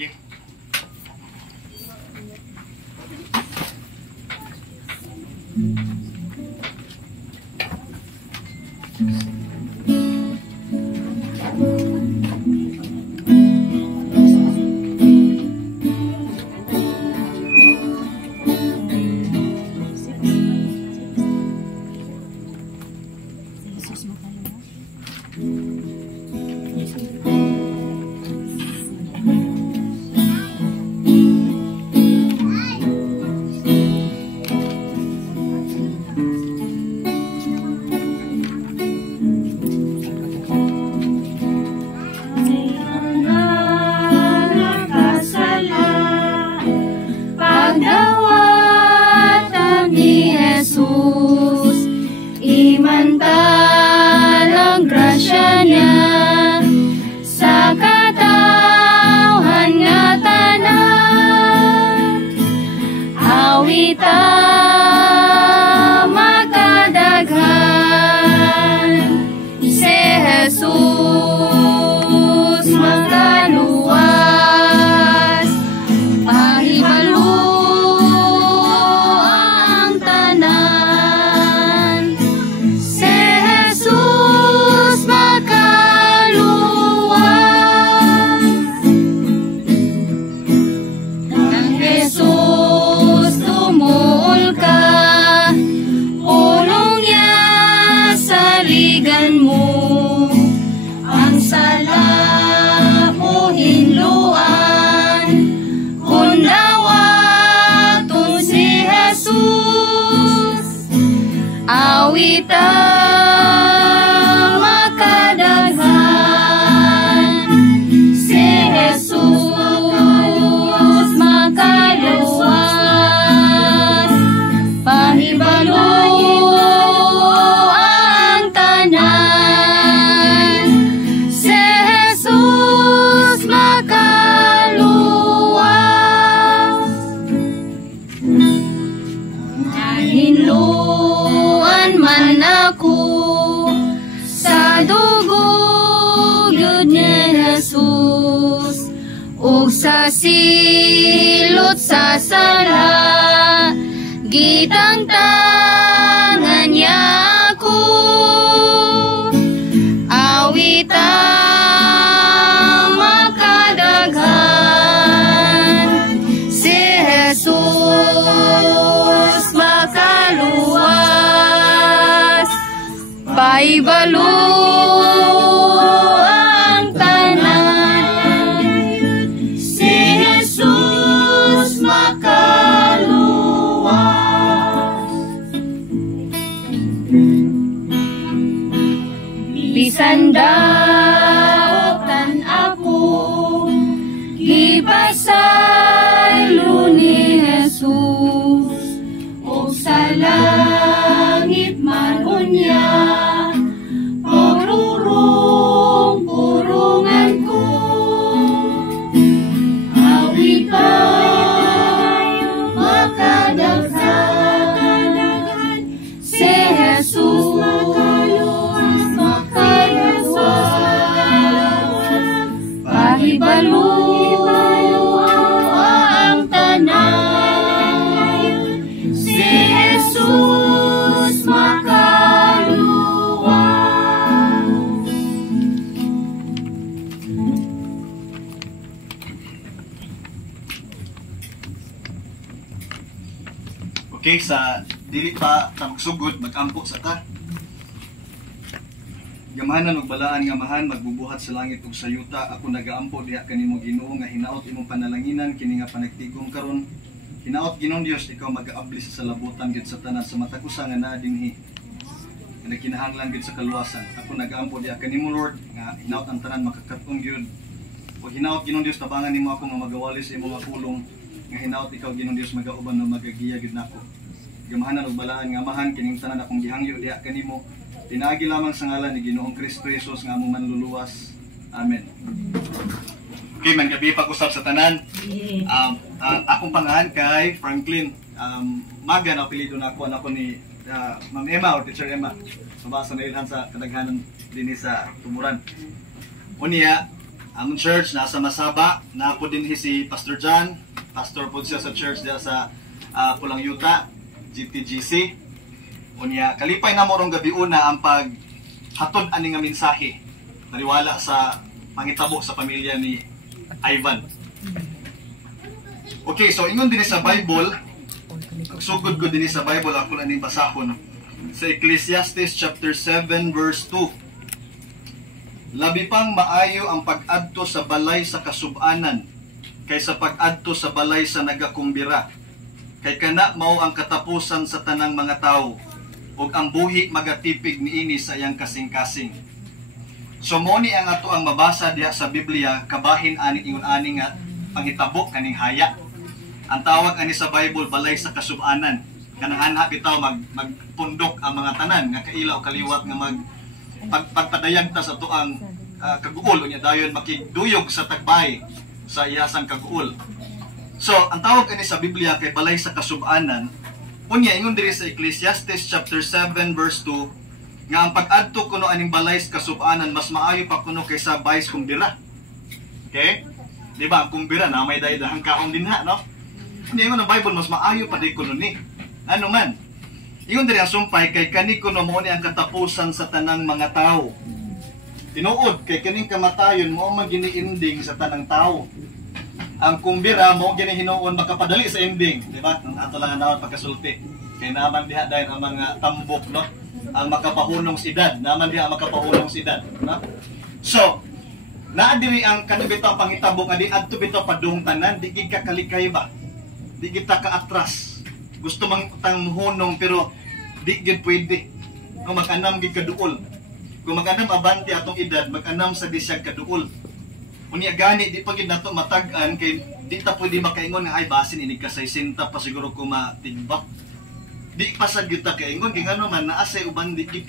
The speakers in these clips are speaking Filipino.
Sige. Sa silot sa sala, gitang tangan niya ako, awita makadaghan, si Jesus makaluwas, paibalo sandaotan ako, gipasaylo ni Jesus, o sa langit man unya, pururong-purungan ko, awitan makadaghan, si Jesus Ibalo ang tanan, si Jesus makaluwas. Okay, sa dili pa magsugod, mag-ampo sa ka. Gamahanan og balaan nga mahan magbubuhat sa langit ug sa yuta, ako nagaampo diha kanimo Ginoo nga hinaot imong panalanginan kini nga panagtigom karon. Hinaot Ginoong Dios ikaw mag-aabli sa salabutan gid sa tanan sa mata ko sa nga naa dinhi. Nga kinahanglan gid sa kaluwasan. Ako nagaampo diha kanimo Lord nga hinaot ang tanan makakatong gyud. O hinaot Ginoong Dios tabangan nimo ako nga magawali sa imong pulong nga hinaot ikaw Ginoong Dios magauban no magagiya gid nako. Gamahanan og balaan nga mahan kining tanan akong gihangyo diha kanimo. Pinaagi lamang sa ngalan ni Ginoong Kristo Jesus nga among manluluwas. Amen. Okay, mangabi pag-usap sa tanan. Akong pangalan kay Franklin. Maga na apelido na ako, anak ko ni Ma'am Emma o Teacher Emma. Mabasa na ilhan sa kadaghanan din sa tumuran. Unya, Ang church nasa Masaba, na po din si Pastor John, pastor po siya sa church diya sa Pulang Yuta, GTGC. Unya kalipay na mo rong gabi una ang paghatod ani nga mensahe. Nariwala sa pangitabo sa pamilya ni Ivan. Okay, so ingon din sa Bible, sugod ko din sa Bible ako lang ning basahon sa Ecclesiastes chapter 7 verse 2. Labi pang maayo ang pag-adto sa balay sa kasub-anan kaysa pag-adto sa balay sa nagakumbira. Kay kana mao ang katapusan sa tanang mga tao ug ang buhi magatipig niini sa iyang kasing-kasing. So mo ni ang ato ang mabasa diha sa Biblia kabahin ani ingon ani nga panghitabo kaning haya. Ang tawag ani sa Bible balay sa kasub-anan. Kanang anha bitaw magpundok ang mga tanan nga kailaw kaliwat nga pagpadayag ta sa tuang kaguol unya dayon makiduyog sa tagbay sa iyasang kaguol. So ang tawag ani sa Biblia kay balay sa kasub-anan unya ingon diri sa Ecclesiastes chapter 7 verse 2 nga ang pag-adto kuno aning balay sa kasub-anan mas maayo pa kuno kaysa bayis kumbira. Okay? Di ba ang kumbira na may daydahang kaon din ha, no? Hindi ingon ang Bible mas maayo pa di kuno ni. Ano man? Ingon diri ang sumpay kay kani kuno mo ni ang katapusan sa tanang mga tao. Tinuod kay kaning kamatayon mo man giniinding sa tanang tao. Ang kumbira mo gini hinuon makapadali sa ending, di ba? Ang ato lang naman pagkasulti. Kay naman diha dayon ang mga tambok, no? Ang makapahunong sidad, naman diha ang makapahunong sidad, no? So, naa diri ang kanibitaw pangitabo nga di adto bitaw padung tanan, di gid ka kalikay ba? Di kita ka atras. Gusto mang tanghunong pero di gid pwede. Kung mag-anam gid ka duol. Kung mag-anam abante atong edad, mag-anam sa disyag ka duol. Unya gani di pa gid nato matag-an kay di ta pwede makaingon nga ay basin ini ka 60 pa siguro ko matigbak. Di pa sad gyud ta kaingon kay ngano man naa say uban di gid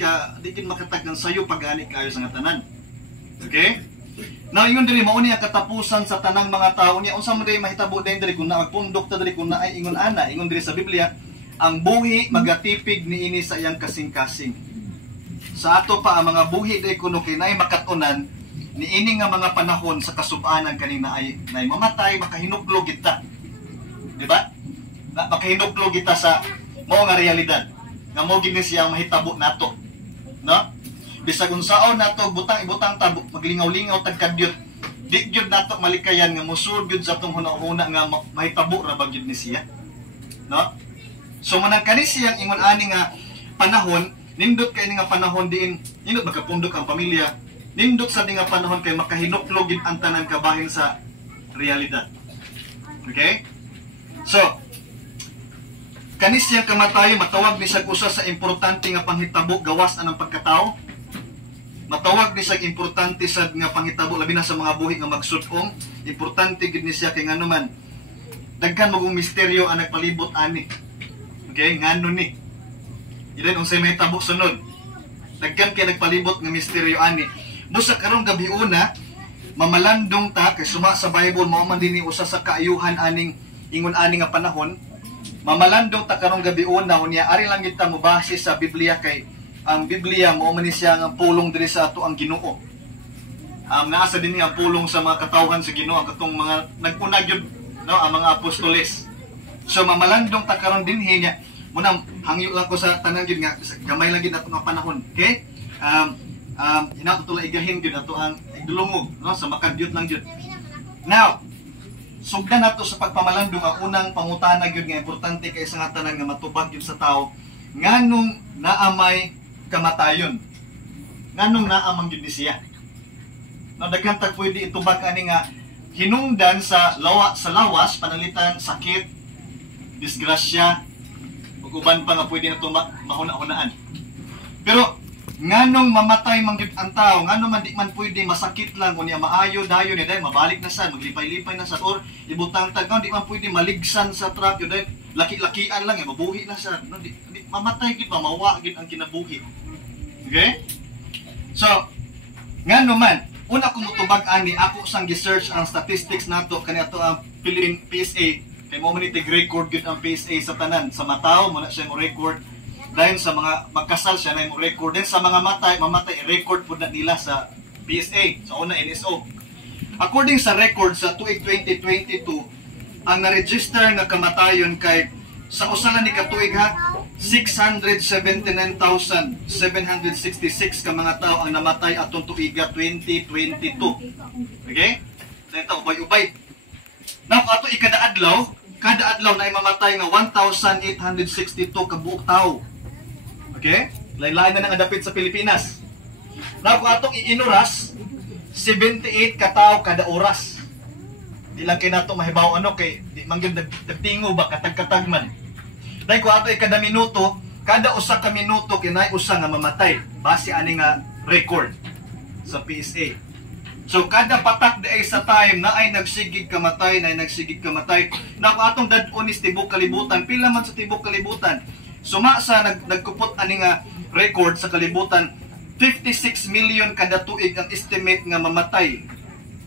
makatag-an sayo pagani kayo sa nga tanan. Okay? Now ingon diri mao ni ang katapusan sa tanang mga tao niya unsa man diri mahitabo diri kun na magpundok ta diri kun na ay ingon ana ingon diri sa Biblia ang buhi magatipig niini sa iyang kasing-kasing. Sa ato pa ang mga buhi diri kuno kinay makatunan niini nga mga panahon sa kasub-anan kanina ay mamatay makahinuklo kita. Di ba? Makahinuklo kita sa mao nga realidad nga mo gini siyang mahitabo nato. No? Bisag unsaon nato ibutang ta maglingaw-lingaw tagkadyot di gyud nato malikayan nga mosul gyud sa tong hunahuna nga mahitabo ra ba gyud ni siya, no? So manang kani siyang ingon ani nga panahon nindot kay nga panahon diin nindot magkapundok ang pamilya nindot sa nga panahon kay makahinuklo gid ang tanan kabahin sa realidad. Okay? So kani siyang kamatayon matawag ni sa usa sa importante nga panghitabo gawas anang pagkatao. Matawag ni sa importante sad nga panghitabo labi na sa mga buhi nga magsud-ong, importante gid ni siya kay ngano man daghan magong misteryo ang nagpalibot ani. Okay, ngano ni? Ilan unsay mahitabo sunod? Daghan kay nagpalibot nga misteryo ani. Busa karong gabi una, mamalandong ta kay suma sa Bible mao man dinhi usa sa kaayuhan aning ingon ani nga panahon. Mamalandong ta karong gabi una unya ari lang gid ta mobase sa Biblia kay ang Biblia mao man ni siya nga pulong diri sa ato ang Ginoo. Naasa din ang pulong sa mga katawhan sa Ginoo katong mga nag-una gyud no ang mga apostoles. So mamalandong ta karon dinhi nya muna hangyo lang ko sa tanan gyud nga gamay lang gyud ato nga panahon. Okay? Inato tula igahin gyud ato ang igdulungog no sa makadyot lang gyud. Now, sugdan nato sa pagpamalandong ang unang pangutana gyud nga importante kay sa tanan nga matubag gyud sa tao nganong naamay kamatayon. Nganong naamang gyud ni siya. No daghan tag pwede itubag ani nga hinungdan sa lawas panalitan sakit, disgrasya ug uban pa nga pwede nato mahuna-hunaan. Pero nganong mamatay man gyud ang tao, ngano man di man pwede masakit lang unya maayo dayon ni day mabalik na sad maglipay-lipay na sad or ibutang tag di man pwede maligsan sa truck yun day laki-lakian lang mabuhi na sad no di mamatay gid mawa gid ang kinabuhi. Okay? So, ngano man una ko motubag ani ako sang gi-search ang statistics nato kaniadto ang Philippine PSA kay mo man itig record gid ang PSA sa tanan sa mataw mo na siya mo record dahil sa mga magkasal siya na mo record din sa mga mamatay record pud na nila sa PSA sa una NSO. according sa record sa tuig 2022, ang na-register nga kamatayon kay sa usa lang ni katuig ha, 679,766 ka mga tao ang namatay atong tuiga 2022. Okay? So ito, ubay-ubay. Now, ato kada adlaw na mamatay nga 1,862 ka buok tao. Okay? Lain-lain na nang adapit sa Pilipinas. Now, kung atong iinuras, 78 ka tao kada oras. Di lang kayo nato mahibaw kay di mangyod nagtingo ba katag-katag man. Dahil kung ato kada minuto, kada usa ka minuto kinay usa nga mamatay base ani nga record sa PSA. So kada patak day sa time na ay nagsigig kamatay, na ay nagsigig kamatay. Na kung atong dad-on is tibok kalibutan, pila man sa tibok kalibutan. Suma sa nagkupot ani nga record sa kalibutan, 56 million kada tuig ang estimate nga mamatay.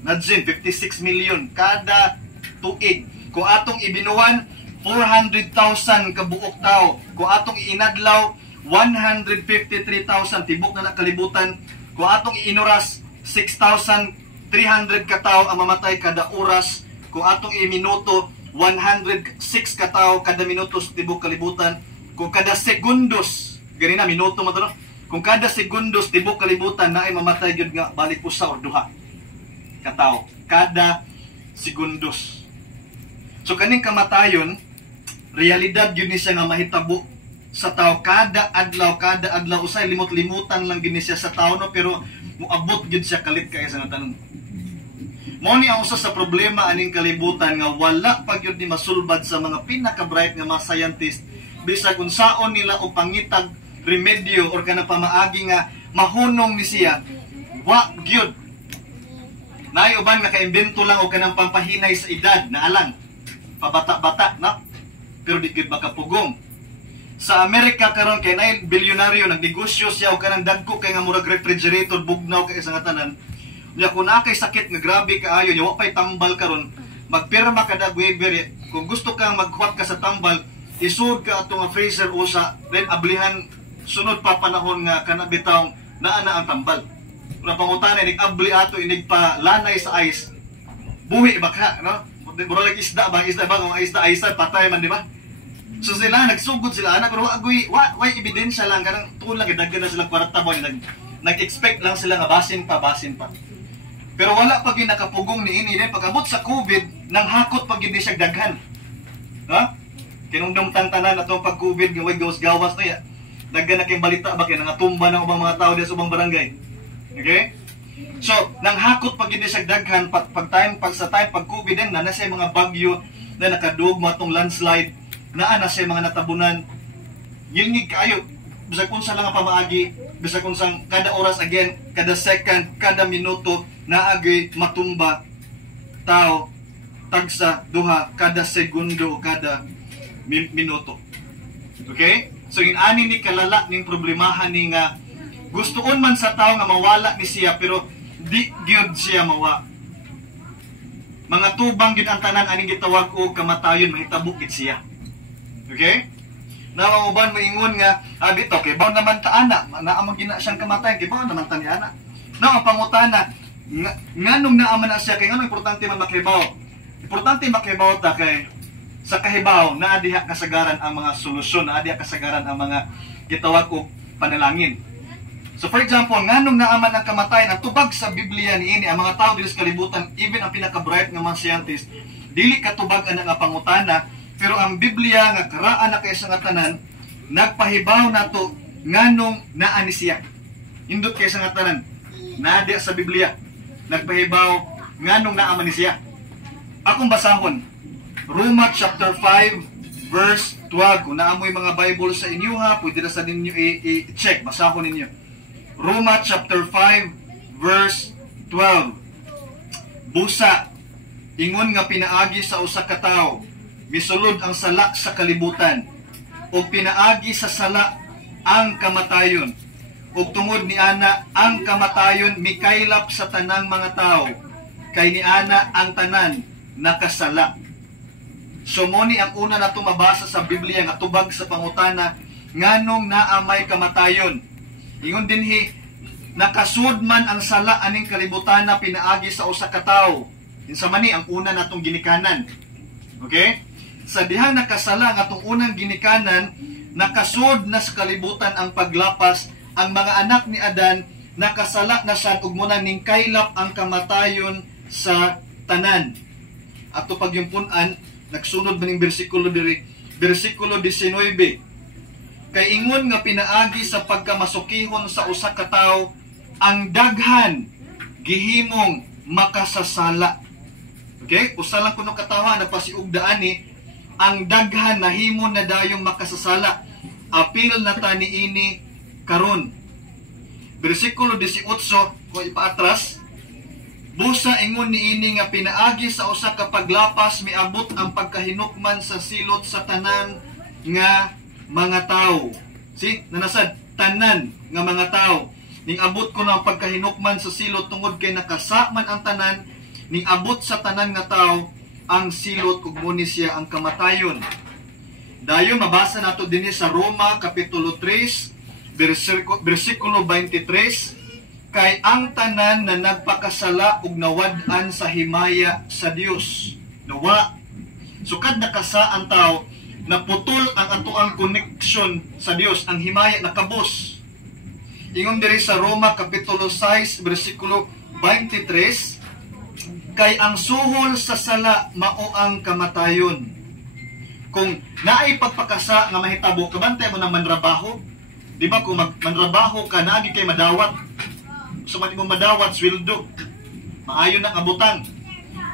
Nadjin 56 million kada tuig. Kung atong ibinuwan 400,000 ka buok tao. Kung atong iinadlaw 153,000 tibok na nakalibutan. Kung atong iinuras 6,300 ka tao ang mamatay kada oras. Kung atong iminuto 106 ka tao kada minuto sa tibok kalibutan. Kung kada segundos, ganina minuto mo to, no? Kung kada segundos tibok kalibutan na ay mamatay gyud nga balik usa or duha ka tao kada segundos. So kaning kamatayon, realidad yun ni siya nga mahitabo sa tao kada adlaw usay limot-limutan lang gini siya sa tao, no? Pero muabot gyud siya kalit kay sa tanon. Mao ni ang usa sa problema aning kalibutan nga wala pa gyud ni masulbad sa mga pinaka-bright nga mga scientist bisag unsaon nila og pangitag remedyo or kana pamaagi nga mahunong ni siya wa gyud. Naay uban nakaimbento lang og kanang pampahinay sa edad na alang pabata-bata na pero di gyud makapugong. Sa Amerika karon kay nay bilyonaryo nagnegosyo siya og kanang dagko kay nga murag refrigerator bugnaw kay sa nga tanan. Nya kung na kay sakit nga grabe kaayo nya wa pay tambal karon, magpirma ka dag waiver. Kung gusto kang maghuwat ka sa tambal, isud ka ato nga freezer usa, then ablihan sunod pa panahon nga kana bitaw naa na ang tambal. Una pangutana inig abli ato inig pa lanay sa ice. Buhi ba ka, no? Murag isda ba kung isda patay man di ba? So sila nagsugod sila anak pero why ebidensya lang kanang tulang gidaghan na sila kwarta ba nag-expect lang sila nga basin pa. Pero wala pa gyud nakapugong niini din pagabot sa COVID nang hakot pa gyud siya daghan. Ha? Kinungdom tantanan atong pag-COVID nga way gawas no ya. Daghan na kay balita ba kay nangatumba na ubang mga tao sa ubang barangay. Okay? So, nang hakot pag hindi siya daghan pag sa time pag-COVID din na siya mga bagyo na nakadugma atong landslide na siya mga natabunan. Yilngig kayo bisag unsa lang ang pamaagi, bisag unsang kada oras again, kada second, kada minuto naagi matumba tao tagsa duha kada segundo o kada minuto. Okay? So inani ni kalala ning problemahan ni nga gustoon man sa tao nga mawala ni siya pero di gyud siya mawa. Mga tubang gyud ang tanan aning gitawag og kamatayon mahitabo gid siya. Okay? Na mga uban moingon nga dito kay baw naman ta ana naamang gina siyang kamatayon kay baw naman ta ni ana. Na ang pangutana nganong naaman na siya kay ngano importante man makibaw. Importante makibaw ta kay sa kahibaw naa diha kasagaran ang mga solusyon, naa diha kasagaran ang mga gitawag og panalangin. So for example, nganong naaman ang kamatayon ang tubag sa Biblia niini ang mga tao dinis kalibutan, even ang pinaka-bright nga mga scientist, dili katubag ana nga pangutana, pero ang Biblia nga karaan na kay sa nga tanan nagpahibaw nato nganong naa ni siya. Indot kay sa nga tanan naa diha sa Biblia nagpahibaw nganong naa man ni siya. Akong basahon Roma chapter 5 verse 12. Kung naamoy mga Bible sa inyo ha, pwede na sa ninyo i-check, basahon ninyo. Roma chapter 5 verse 12. Busa, ingon nga pinaagi sa usa ka tawo, misulod ang sala sa kalibutan, o pinaagi sa sala ang kamatayon. Ug tungod ni ana ang kamatayon mikaylap sa tanang mga tao, kay ni ana ang tanan nakasala. So mo ni ang una nato mabasa sa Biblia nga tubag sa pangutana nganong naamay kamatayon. Ingon dinhi nakasud man ang sala aning kalibutan na pinaagi sa usa ka tawo. Kinsa man ni ang una natong ginikanan. Okay? Sa dihang nakasala ang atong unang ginikanan, nakasud na sa kalibutan ang paglapas, ang mga anak ni Adan nakasala na siya ug muna ning kaylap ang kamatayon sa tanan. Ato pagyumpunan, nagsunod maning bersikulo diri, bersikulo 19. Kay ingon nga pinaagi sa pagkamasukihon sa usa ka tawo, ang daghan gihimong makasasala. Okay? Usa lang kuno katawa na pasiugdaan ni ang daghan nahimo na dayong makasasala. Apil na ta niini karon. Bersikulo 18 ko ipaatras. Busa ingon niini nga pinaagi sa usa ka paglapas miabot ang pagkahinukman sa silot sa tanan nga mga tao. Si, nanasad tanan nga mga tao. Ning abot ko na ang pagkahinukman sa silot tungod kay nakasaman ang tanan, ning abot sa tanan nga tao ang silot ug muni siya ang kamatayon. Dayon mabasa nato dinhi sa Roma kapitulo 3 bersikulo 23, kay ang tanan na nagpakasala ug nawad-an sa himaya sa Dios. Nawa. Sukad nakasa ang tao, naputol ang atoang connection sa Dios, ang himaya nakabos. Ingon diri sa Roma kapitulo 6 bersikulo 23, kay ang suhol sa sala mao ang kamatayon. Kung naay pagpakasa nga mahitabo, kabantay mo ng manrabaho. Di ba kung manrabaho ka, naagi kay madawat. So man mo madawat, sweldo. Maayon ng abutan.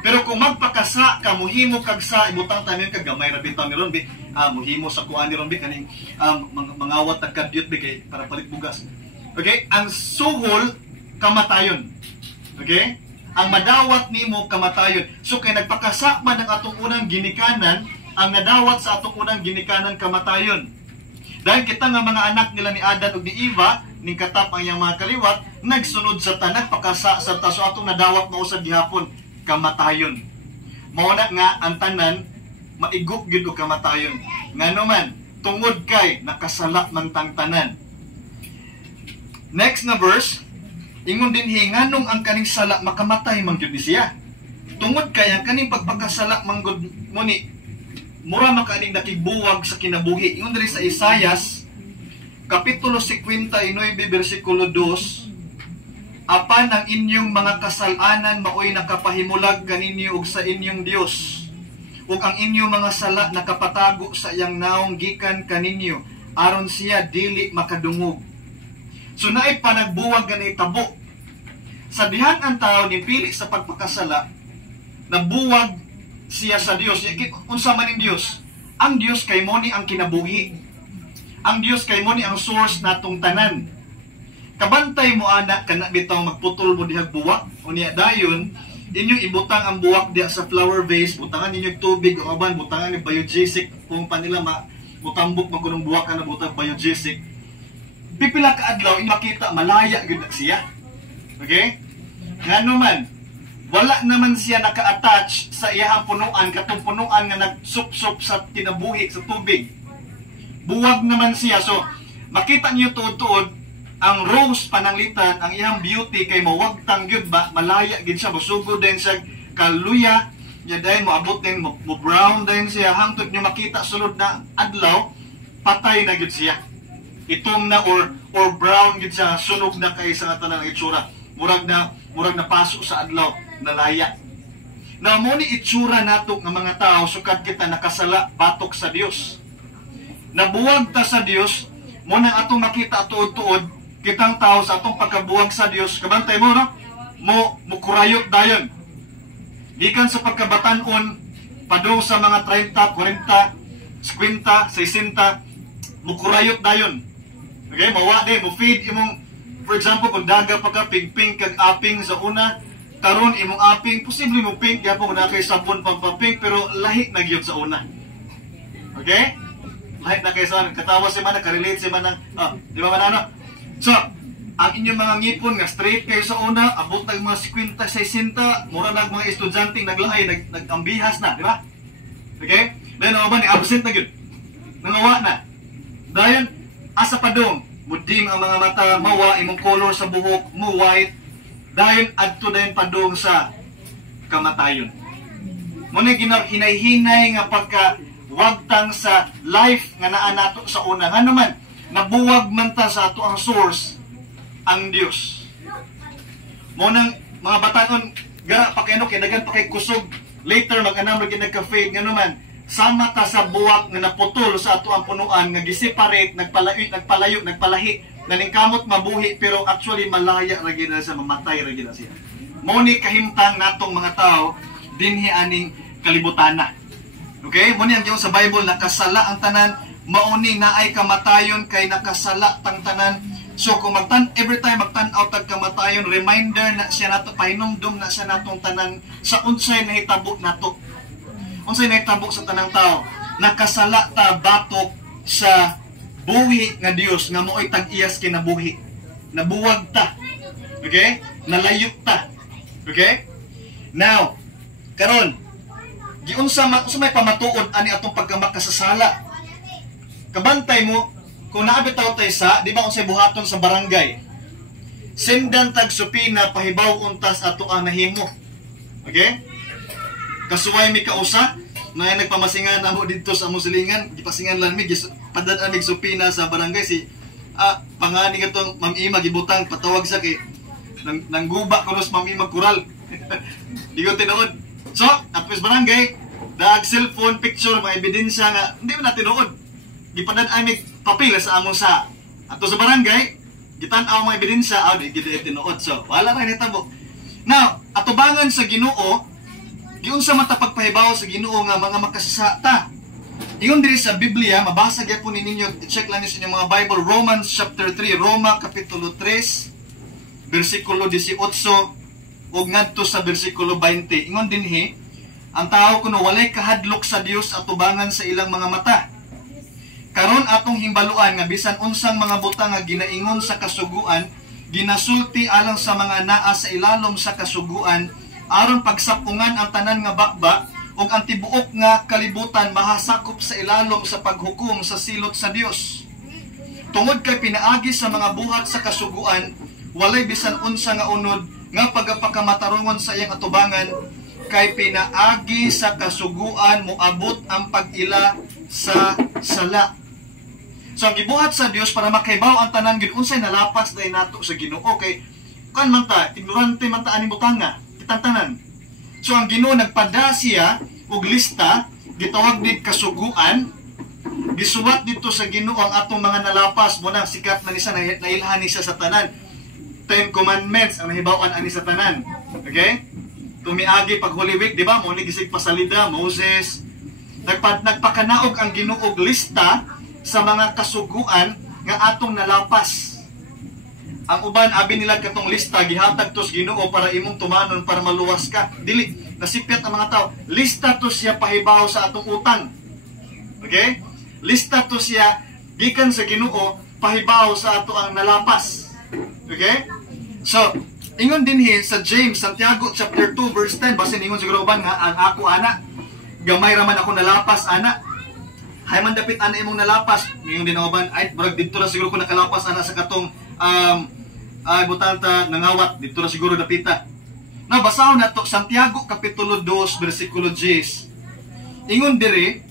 Pero kung magpakasa ka, muhimo kag sa ibutang tanin kag gamay ra bitaw ni ron bi. Muhimo sa kuan ni ron bi kaning mangawat tag kadyot bi kay para palit bugas. Okay? Ang suhol kamatayon. Okay? Ang madawat nimo kamatayon. So kay nagpakasa man ang atong unang ginikanan, ang nadawat sa atong unang ginikanan kamatayon. Dahil kita nga mga anak nila ni Adan ug ni Eva, ning katap ang iyang mga kaliwat, nagsunod sa tanan pakasa sa taso atong nadawat mao sa gihapon kamatayon. Mao na nga ang tanan maigok gyud og kamatayon. Ngano man tungod kay nakasala man tang tanan. Next na verse, ingon din nganong ang kaning sala makamatay man gyud ni siya. Tungod kay ang kaning pagpakasala manggod muni mura makaning nakigbuwag sa kinabuhi. Ingon diri sa Isayas kapitulo 59 bersikulo 2, apan ang inyong mga kasalanan maoy nakapahimulag kaninyo ug sa inyong Dios, ug ang inyong mga sala nakapatago sa iyang naong gikan kaninyo aron siya dili makadungog. So naay panagbuwag ganay tabo. Sa dihan ang tao nipili sa pagpakasala, nabuwag siya sa Dios. Unsa man ning Dios? Ang Dios kay mo ni ang kinabuhi. Ang Dios kay mo ni ang source natong tanan. Kabantay mo ana kana bitaw magputol mo dihag buwak unya dayon inyong ibutang ang buwak diha sa flower vase, butangan ninyo tubig o aban, butangan ni biogesic kung panila mutambok magkunong buwak kana butang biogesic. Pipila ka adlaw makita malaya gyud siya. Okay? Ngano man wala naman siya naka-attach sa iyang punuan, katong punuan nga nagsup-sup sa kinabuhi sa tubig. Buwag naman siya. So, makita niyo tuod-tuod, ang rose pananglitan, ang iyang beauty kay mawagtang yun ba, malaya gid siya, busugod din siya, kaluya, niya dahil moabot din, mo brown din siya, hangtod niyo makita sulod na adlaw, patay na gid siya. Itom na or brown gid siya, sunog na kay sa tanang itsura. Murag na paso sa adlaw, nalaya. Na mo ni itsura nato nga mga tao sukad kita nakasala batok sa Dios. Nabuwag ta sa Dios, mo nang atong makita tuod-tuod kitang tao sa atong pagkabuwag sa Dios. Kabantay mo no? Mo kurayot dayon. Gikan sa pagkabatan-on padung sa mga 30, 40, 50, 60, mo kurayot dayon. Okay, mawa din mo feed imong, for example, kung daga pa ka ping kag aping sa una, karon imong aping, posible mo pink, kaya po na kay sabon pagpapink, pero lahi na gyud sa una. Okay? Lahi na kay sa una. Katawa si man, nakarelate si man ng, di ba man ano? So, ang inyong mga ngipon nga straight kayo sa una, abot ng mga 50, 60, mura ng mga estudyanteng naglaay, nagambihas na, di ba? Okay? Then, ano ba, ni-absent na gyud. Nangawa na. Dayon, asa padung, mudim ang mga mata, mawa imong color sa buhok mo white, dahil adto dayon padung sa kamatayon. Muna hinay-hinay nga pagka wagtang sa life nga naa nato sa una. Nga naman, nabuwag man ta sa ato ang source, ang Dios. Munang mga batanon, gara pa kayo, kaya dagan pa kay kusog. Later, mag-anam lagi nagka-fade. Nga naman, sama ta sa buwak nga naputol sa ato ang punuan, nga giseparate, nagpalayo, nagpalahi, nalingkamot mabuhi, pero actually malaya ragi na sa mamatay ragi na siya. Muni kahimtang natong mga tao, dinhi aning kalibutana. Okay? Muni ang sa Bible, nakasala ang tanan, mauni na ay kamatayon kay nakasala tang tanan. So kung every time magtan-aw tag kamatayon, reminder na siya nato, pahinumdum na siya natong tanan sa unsay nahitabo nato. Unsay nahitabo sa tanang tao, nakasala ta batok sa buhi nga Dios nga mo'y tag-iyas kinabuhi. Nabuwag ta. Okay? Nalayot ta. Okay? Now, karon, giunsa may pamatuod ani atong pagkamakasasala. Kabantay mo, kung naabitaw tayo sa, di ba unsay buhaton sa barangay, sendan tag supina pahibaw untas ato ang nahimo. Okay? Kasuway mi kausa, na nagpamasingan na mo dito sa musilingan, gipasingan lang mi, padadaan mig supina sa barangay, si pangani katong Ma'am Ima, gibutang, patawag sa kay, nangguba ko nos Ma'am Ima kural. Di ko tinuod. So, apos barangay, daag cellphone, picture, mga ebidensya nga, hindi mo na tinuod. Gipadadaan mig papel sa among sa. Ato sa barangay, gitan-aw mga ebidensya, di tinuod. So, wala na nitabo. Now, atubangan sa Ginoo, giunsa man ta pagpahibaw sa Ginoo nga mga makasasata. Ingon diri sa Biblia, mabasa gyapon ninyo, i-check lang niyo sa inyong mga Bible, Romans chapter 3, Roma kapitulo 3, bersikulo 18, ug ngadto sa bersikulo 20. Ingon dinhi, ang tao kuno walay kahadlok sa Dios atubangan sa ilang mga mata. Karon atong himbaluan nga bisan unsang mga butang nga ginaingon sa kasuguan, ginasulti alang sa mga naa sa ilalom sa kasuguan, aron pagsapungan ang tanan nga bakba ug ang tibuok nga kalibutan mahasakop sa ilalom sa paghukom sa silot sa Dios. Tungod kay pinaagi sa mga buhat sa kasuguan, walay bisan unsa nga unod nga pagapakamatarungon sa iyang atubangan, kay pinaagi sa kasuguan moabot ang pag-ila sa sala. So ang gibuhat sa Dios para makaibaw ang tanan gid unsay nalapas day nato sa Ginoo, kay kan man ta ignorante man ta ani butanga kitang tanan. So ang Ginoo nagpada siya og lista, gitawag dit kasuguan, gisuwat dito sa Ginoo ang atong mga nalapas mo nang sikat na nisa nailhan ni siya sa tanan. 10 commandments ang nahibaw-an ani sa tanan. Okay? Tumiagi pag Holy Week, di ba? Muli gisig pasalida, Moses. Nagpakanaog ang Ginoo lista sa mga kasuguan nga atong nalapas. Ang uban abi nila katong lista gihatag tos Ginoo para imong tumanon para maluwas ka. Dili nasipyat ang mga tao. Lista to siya pahibaw sa atong utang. Okay? Lista to siya gikan sa Ginoo pahibaw sa ato ang nalapas. Okay? So, ingon dinhi sa James, Santiago chapter 2 verse 10, basin ingon siguro uban nga ang ako ana, gamay raman ako nalapas ana. Hay man dapit ana imong nalapas, ingon din uban, ay brag dito ra siguro ko nakalapas ana sa katong butanta nangawat dito ra siguro dapita. Na basahon nato Santiago kapitulo 2 bersikulo 10. Ingon diri,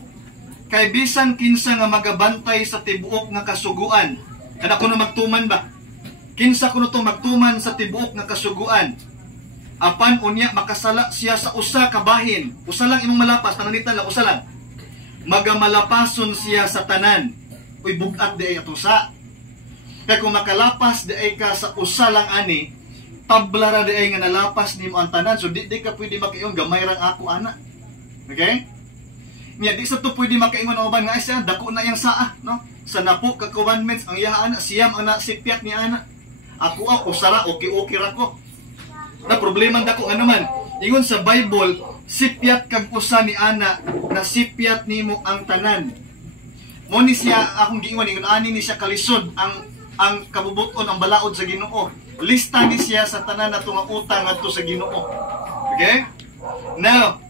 kay bisan kinsa nga magabantay sa tibuok nga kasuguan, kada kuno magtuman ba? Kinsa kuno to magtuman sa tibuok nga kasuguan, apan unya makasala siya sa usa ka bahin, usa lang imong malapas, pananitan lang usa lang, magamalapason siya sa tanan. Uy, bugat di ay ato sa. Kaya kung makalapas di ay ka sa usa lang ani, tablara di ay nga nalapas nimo ang tanan. So di ka pwede makaingon gamay rang ako ana. Okay? Nya di sa to pwede makaingon uban nga siya dako na yang saa, no? Sa napo ka commandments ang iya ana, siyam ang nasipyat ni ana. Ako usara okay ra ko. Na problema dako nga naman. Ingon sa Bible, sipyat kag usa ni ana, nasipyat nimo ang tanan. Mo ni siya akong giingon, ingon ani ni siya kalisod ang kabubuton, ang balaod sa Ginoo. Lista ni siya sa tanan nato nga utang ngadto sa Ginoo. Okay? Now,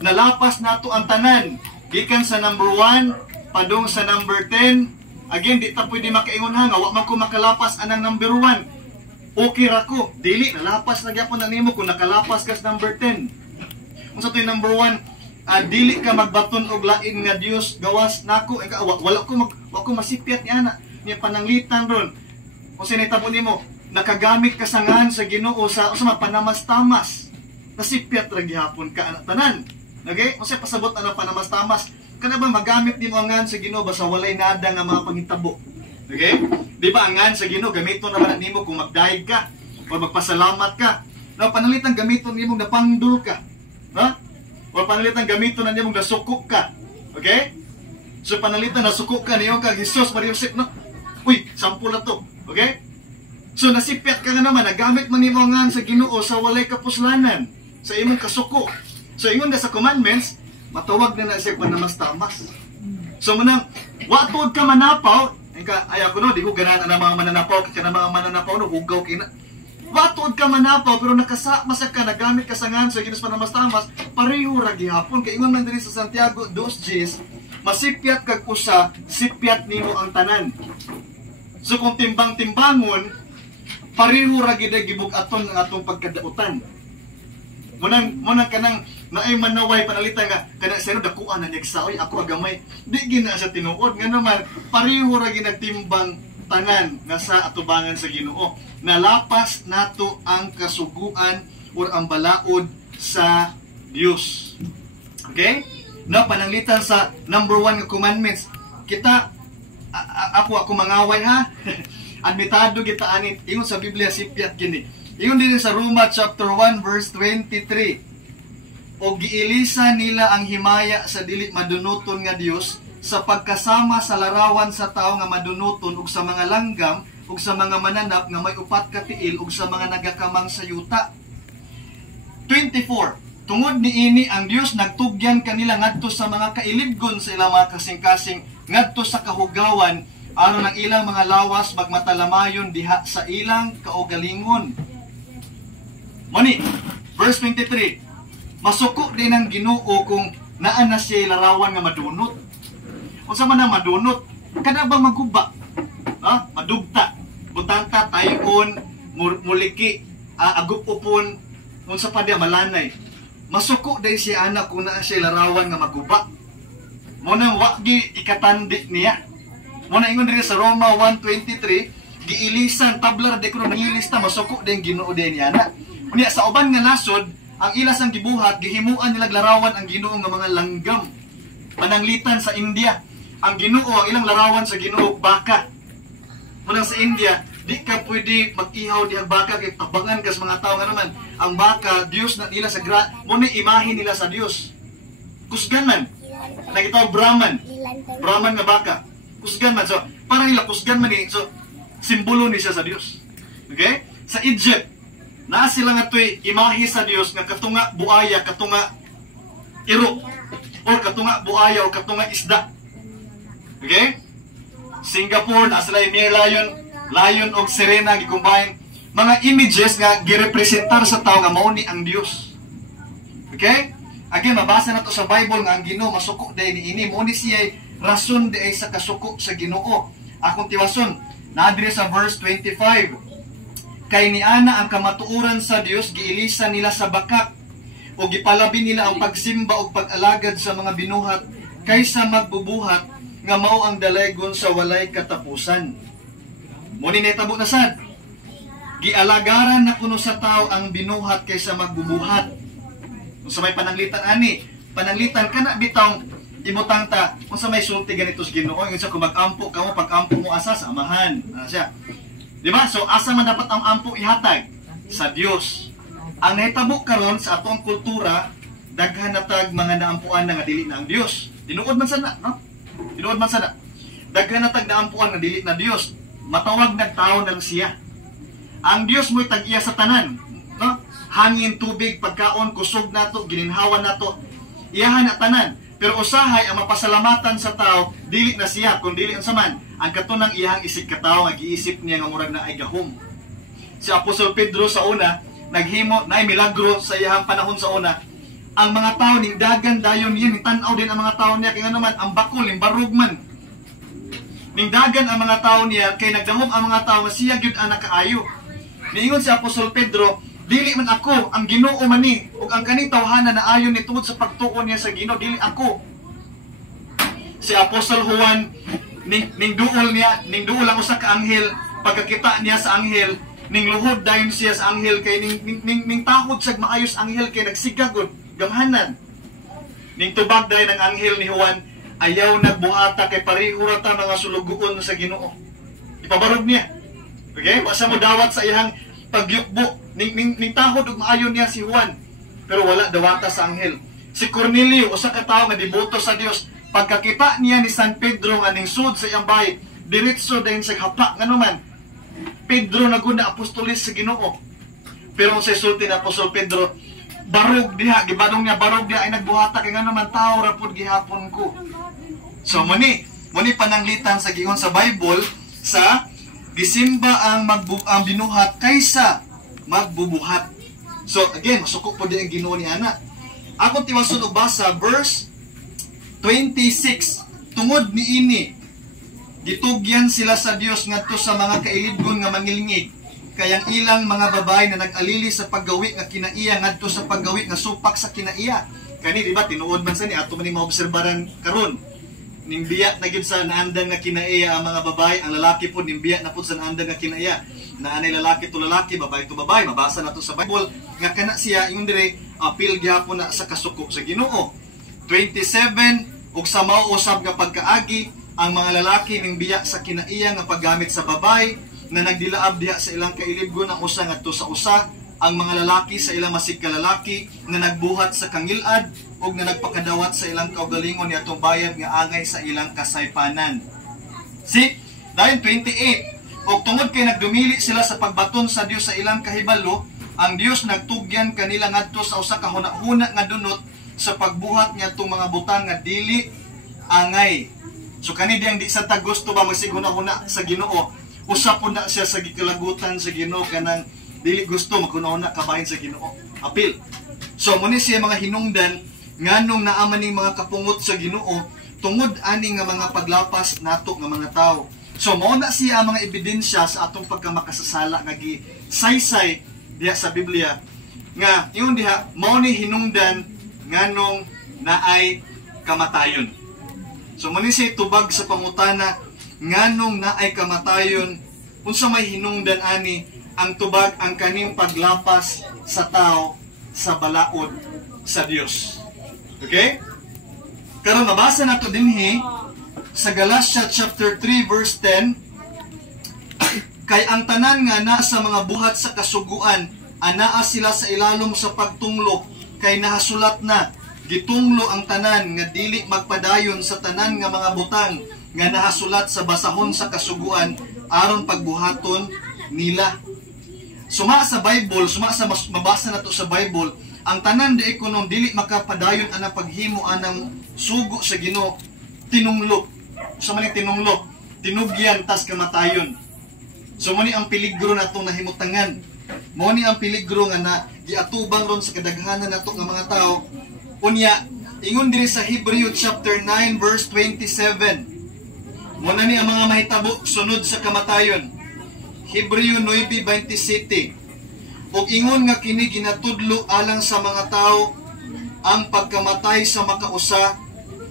nalapas nato ang tanan gikan sa number 1 padung sa number 10 Again, di ta pwede makaingon ha nga wa man ko makalapas anang number 1. Okay ra ko. Dili nalapas na gyapon na nimo kung nakalapas ka sa number 10. Unsa to yung number 1? Dili ka magbaton og lain nga Dios gawas nako. Wala ko masipyat ni ana. Niya pananglitan ron. Kung sinitabo nimo, nakagamit ka sa ngan sa Ginoo sa panamas-tamas. Nasipyat ra gihapon ka ana tanan. Okay? Kasi pasabot na panamas-tamas. Kana ba magamit nimo ang ngan sa Ginoo basta walay nada nga mga panghitabo. Okay? Di ba ang ngan sa Ginoo gamiton naman nimo kung magdaig ka o magpasalamat ka. Na panalitan gamiton nimo napangdul ka. Ha? O panalitan gamiton na nimo nasukok ka. Okay? So panalitan nasukok ka niyo kag Hesus Mariusip no. Uy, sample na to. Okay? So nasipyat ka nga naman nagamit man nimo ang ngan sa Ginoo sa walay kapuslanan sa imong kasuko. So ingon ka sa commandments matawag na siya panamas-tamas. So manang watod ka manapaw, ayaw ko no, di ko ganahan ang mga mananapaw, kasi na mga mananapaw no, hugaw kina. Watod ka manapaw, pero nakasakmasak ka, nagamit ka sa ngan sa Ginoo panamas-tamas, pareho ra gihapon. Kaya ingon man diri sa Santiago 2:10, masipyat kag usa, sipyat nimo ang tanan. So kung timbang-timbangon, pareho ra gid gibug-aton ang atong pagkadautan. Munang kanang naay manaway panalitan nga kana sino dakuan na niya oy ako agamay di gina sa tinuod nga naman pareho ra ginagtimbang tanan nga sa atubangan sa Ginoo nalapas nato ang kasuguan or ang balaod sa Dios. Okay? Na pananglitan sa number 1 nga commandments kita ako mangaway ha. Admitado kita ani ingon sa Biblia sipyat gini. Ingon din sa Roma chapter 1 verse 23. O giilisa nila ang himaya sa dili madunuton nga Dios sa pagkasama sa larawan sa tao nga madunuton ug sa mga langgam ug sa mga mananap nga may upat ka tiil ug sa mga nagakamang sa yuta. 24. Tungod niini ang Dios nagtugyan kanila ngadto sa mga kailibgon sa ilang mga kasing-kasing ngadto sa kahugawan aron ang ilang mga lawas magmatalamayon diha sa ilang kaugalingon. Moni, verse 23. Masuko din ang Ginoo kung naa na siya larawan nga madunot. Unsa man ang madunot? Kada bang maguba? Ha? Madugta. Butanta, tayon, muliki, agupupon, unsa pa dia malanay. Masuko din siya anak kung naa siya larawan nga maguba. Muna wagi ikatandi niya. Muna ingon diri sa Roma 1:23, giilisan tablar de kuno nangilista masuko din Ginoo din niya na. Unya sa uban nga nasod, ang ilas ang gibuhat, gihimuan nila larawan ang Ginoo nga mga langgam. Pananglitan sa India, ang Ginoo, ang ilang larawan sa Ginoo, baka. Munang sa India, di ka pwede mag-ihaw di ang baka, kaya tabangan ka sa mga tao nga naman. Ang baka, Diyos na nila sa muna imahin nila sa Diyos. Kusgan man. Nakitawag Brahman. Brahman nga baka. Kusgan man. So, parang nila kusgan man eh. So, simbolo ni siya sa Diyos. Okay? Sa Egypt, naa sila nga to'y imahe sa Dios nga katunga buaya, katunga iro, or katunga buaya o katunga isda. Okay? Singapore, naa sila yung lion o sirena, gikumbine. Mga images nga girepresentar sa tao nga mauni ang Dios. Okay? Again, mabasa na to sa Bible nga ang Ginoo masuko dahil ini. Mauni siya rason dahil sa kasuko sa Ginoo. Akong tiwason, naadri sa verse 25. Kay ni ana ang kamatuoran sa Dios giilisa nila sa bakak o gipalabi nila ang pagsimba o pag-alagad sa mga binuhat kaysa magbubuhat nga mao ang dalaygon sa walay katapusan. Muni netabo na sad. Gialagaran na kuno sa tao ang binuhat kaysa magbubuhat. Kung sa may pananglitan ani, pananglitan kana bitaw imutang ta kung sa may sulti ganito sa Ginoo, insa kung mag-ampo kamo pag-ampo mo asa sa amahan. Ana siya. Diba? So, asa man dapat ang ampo ihatag? Sa Dios. Ang nahitabo karon sa atong kultura, daghan natag mga naampuan na nga dili na ang Dios. Tinuod man sana, no? Tinuod man sana. Daghan natag naampuan nga dili na Dios. Matawag nagtao ng siya. Ang Dios mo'y tag-iya sa tanan, no? Hangin, tubig, pagkaon, kusog nato, gininhawan nato. Iyahan na tanan. Pero usahay ang mapasalamatan sa tao, dili na siya, kung dili unsa man. Ang katunang iyang isip katao, nag-iisip niya nga murag na ay gahom. Si Apostol Pedro sa una, naghimo na milagro sa iyang panahon sa una. Ang mga tao ning dagan dayon niya, ni tan-aw din ang mga tao niya kaya naman ang bakol ning barug man. ning dagan ang mga tao niya kay nagdahom ang mga tao nga siya gyud ang nakaayo. Niingon si Apostol Pedro, dili man ako ang Ginoo man ni ug ang kaning tawhana na ayon ni tungod sa pagtuon niya sa Ginoo, dili ako. Si Apostol Juan ning duol ang usa ka anghel, pagkakita niya sa anghel ning luhod dayon siya sa anghel kay ning tahod sa maayos anghel kay nagsigagod gamhanan. Ning tubag dayon ang anghel ni Juan, ayaw nagbuhata kay pareho ra ta mga sulugoon sa Ginoo. Ipabarog niya. Okay? Basta mo dawat sa iyang pagyukbo. Ning tahod ug maayon niya si Juan. Pero wala dawata sa anghel. Si Cornelio, usa ka tawo nga diboto sa Dios, pagkakita niya ni San Pedro nga ning sud sa iyang bahay, diretso dayon sa hapa ngano man. Pedro naguna apostolis sa Ginoo. Pero sa sulti na Apostol Pedro, barog diha, gibadong niya barog diha ay nagbuhata kay ngano man tawo ra pud gihapon ko. So muni pananglitan sa giingon sa Bible sa gisimba ang binuhat kaysa magbubuhat. So again, masuko po din ang Ginoo ni ana. Ako tiwason og basa verse 26. Tungod niini gitugyan sila sa Dios ngadto sa mga kailibgon nga mangilngig, kayang ilang mga babae na nag-alili sa paggawi nga kinaiya ngadto sa paggawi nga supak sa kinaiya. Kani di ba tinuod man sa ni ato man ni maobserbaran karon. Nimbiya na gyud sa naandang nga kinaiya ang mga babae, ang lalaki po nimbiya na pud sa naandang nga kinaiya. Naanay lalaki to lalaki, babae to babae, mabasa na to sa Bible nga kana siya ingon dire apil gyapon na sa kasuko sa Ginoo. 27 ug sa mao usab nga pagkaagi ang mga lalaki nimbiya sa kinaiya nga paggamit sa babae na nagdilaab diha sa ilang kailibgon ang usa ngadto sa usa, ang mga lalaki sa ilang masig ka lalaki na nagbuhat sa kangilad ug na nagpakadawat sa ilang kaugalingon niadtong bayad nga angay sa ilang kasaypanan. See? Dahil 28, ug tungod kay nagdumili sila sa pagbaton sa Dios sa ilang kahibalo, ang Dios nagtugyan kanila ngadto sa usa ka hunahuna nga dunot sa pagbuhat niadtong mga butang nga dili angay. So kani diyang di sa ta gusto ba magsiguna-huna sa Ginoo, usa po na siya sa gikalagutan sa Ginoo kanang dili gusto maguna-huna kabahin sa Ginoo. Apil. So muni siya mga hinungdan nganong naaman ning mga kapungot sa Ginoo tungod ani nga mga paglapas nato nga mga tawo. So mao na siya mga ebidensya sa atong pagkamakasasala nga gisaysay diha sa Biblia nga ingon diha mao ni hinungdan nganong naay kamatayon. So muni siya tubag sa pangutana nganong naay kamatayon, unsa may hinungdan ani ang tubag ang kaning paglapas sa tao sa balaod sa Dios. Okay? Karon mabasa nato dinhi sa Galatia chapter 3 verse 10. Kay ang tanan nga na sa mga buhat sa kasuguan, anaa sila sa ilalom sa pagtunglo, kay nahasulat na gitunglo ang tanan nga dili magpadayon sa tanan nga mga butang nga nahasulat sa basahon sa kasuguan aron pagbuhaton nila. Suma sa Bible, suma sa mabasa nato sa Bible, ang tanan di kuno dili makapadayon ana paghimo anang sugo sa Ginoo, tinunglo. Sa man tinunglo, tinugyan tas kamatayon. So mo ni ang peligro nato nahimutangan. Mo ni ang peligro nga na giatubang ron sa kadaghanan nato nga mga tao. Unya, ingon diri sa Hebreo chapter 9 verse 27. Mo na ni ang mga mahitabo sunod sa kamatayon. Hebreo 9:27. Ug ingon nga kini ginatudlo alang sa mga tao ang pagkamatay sa makausa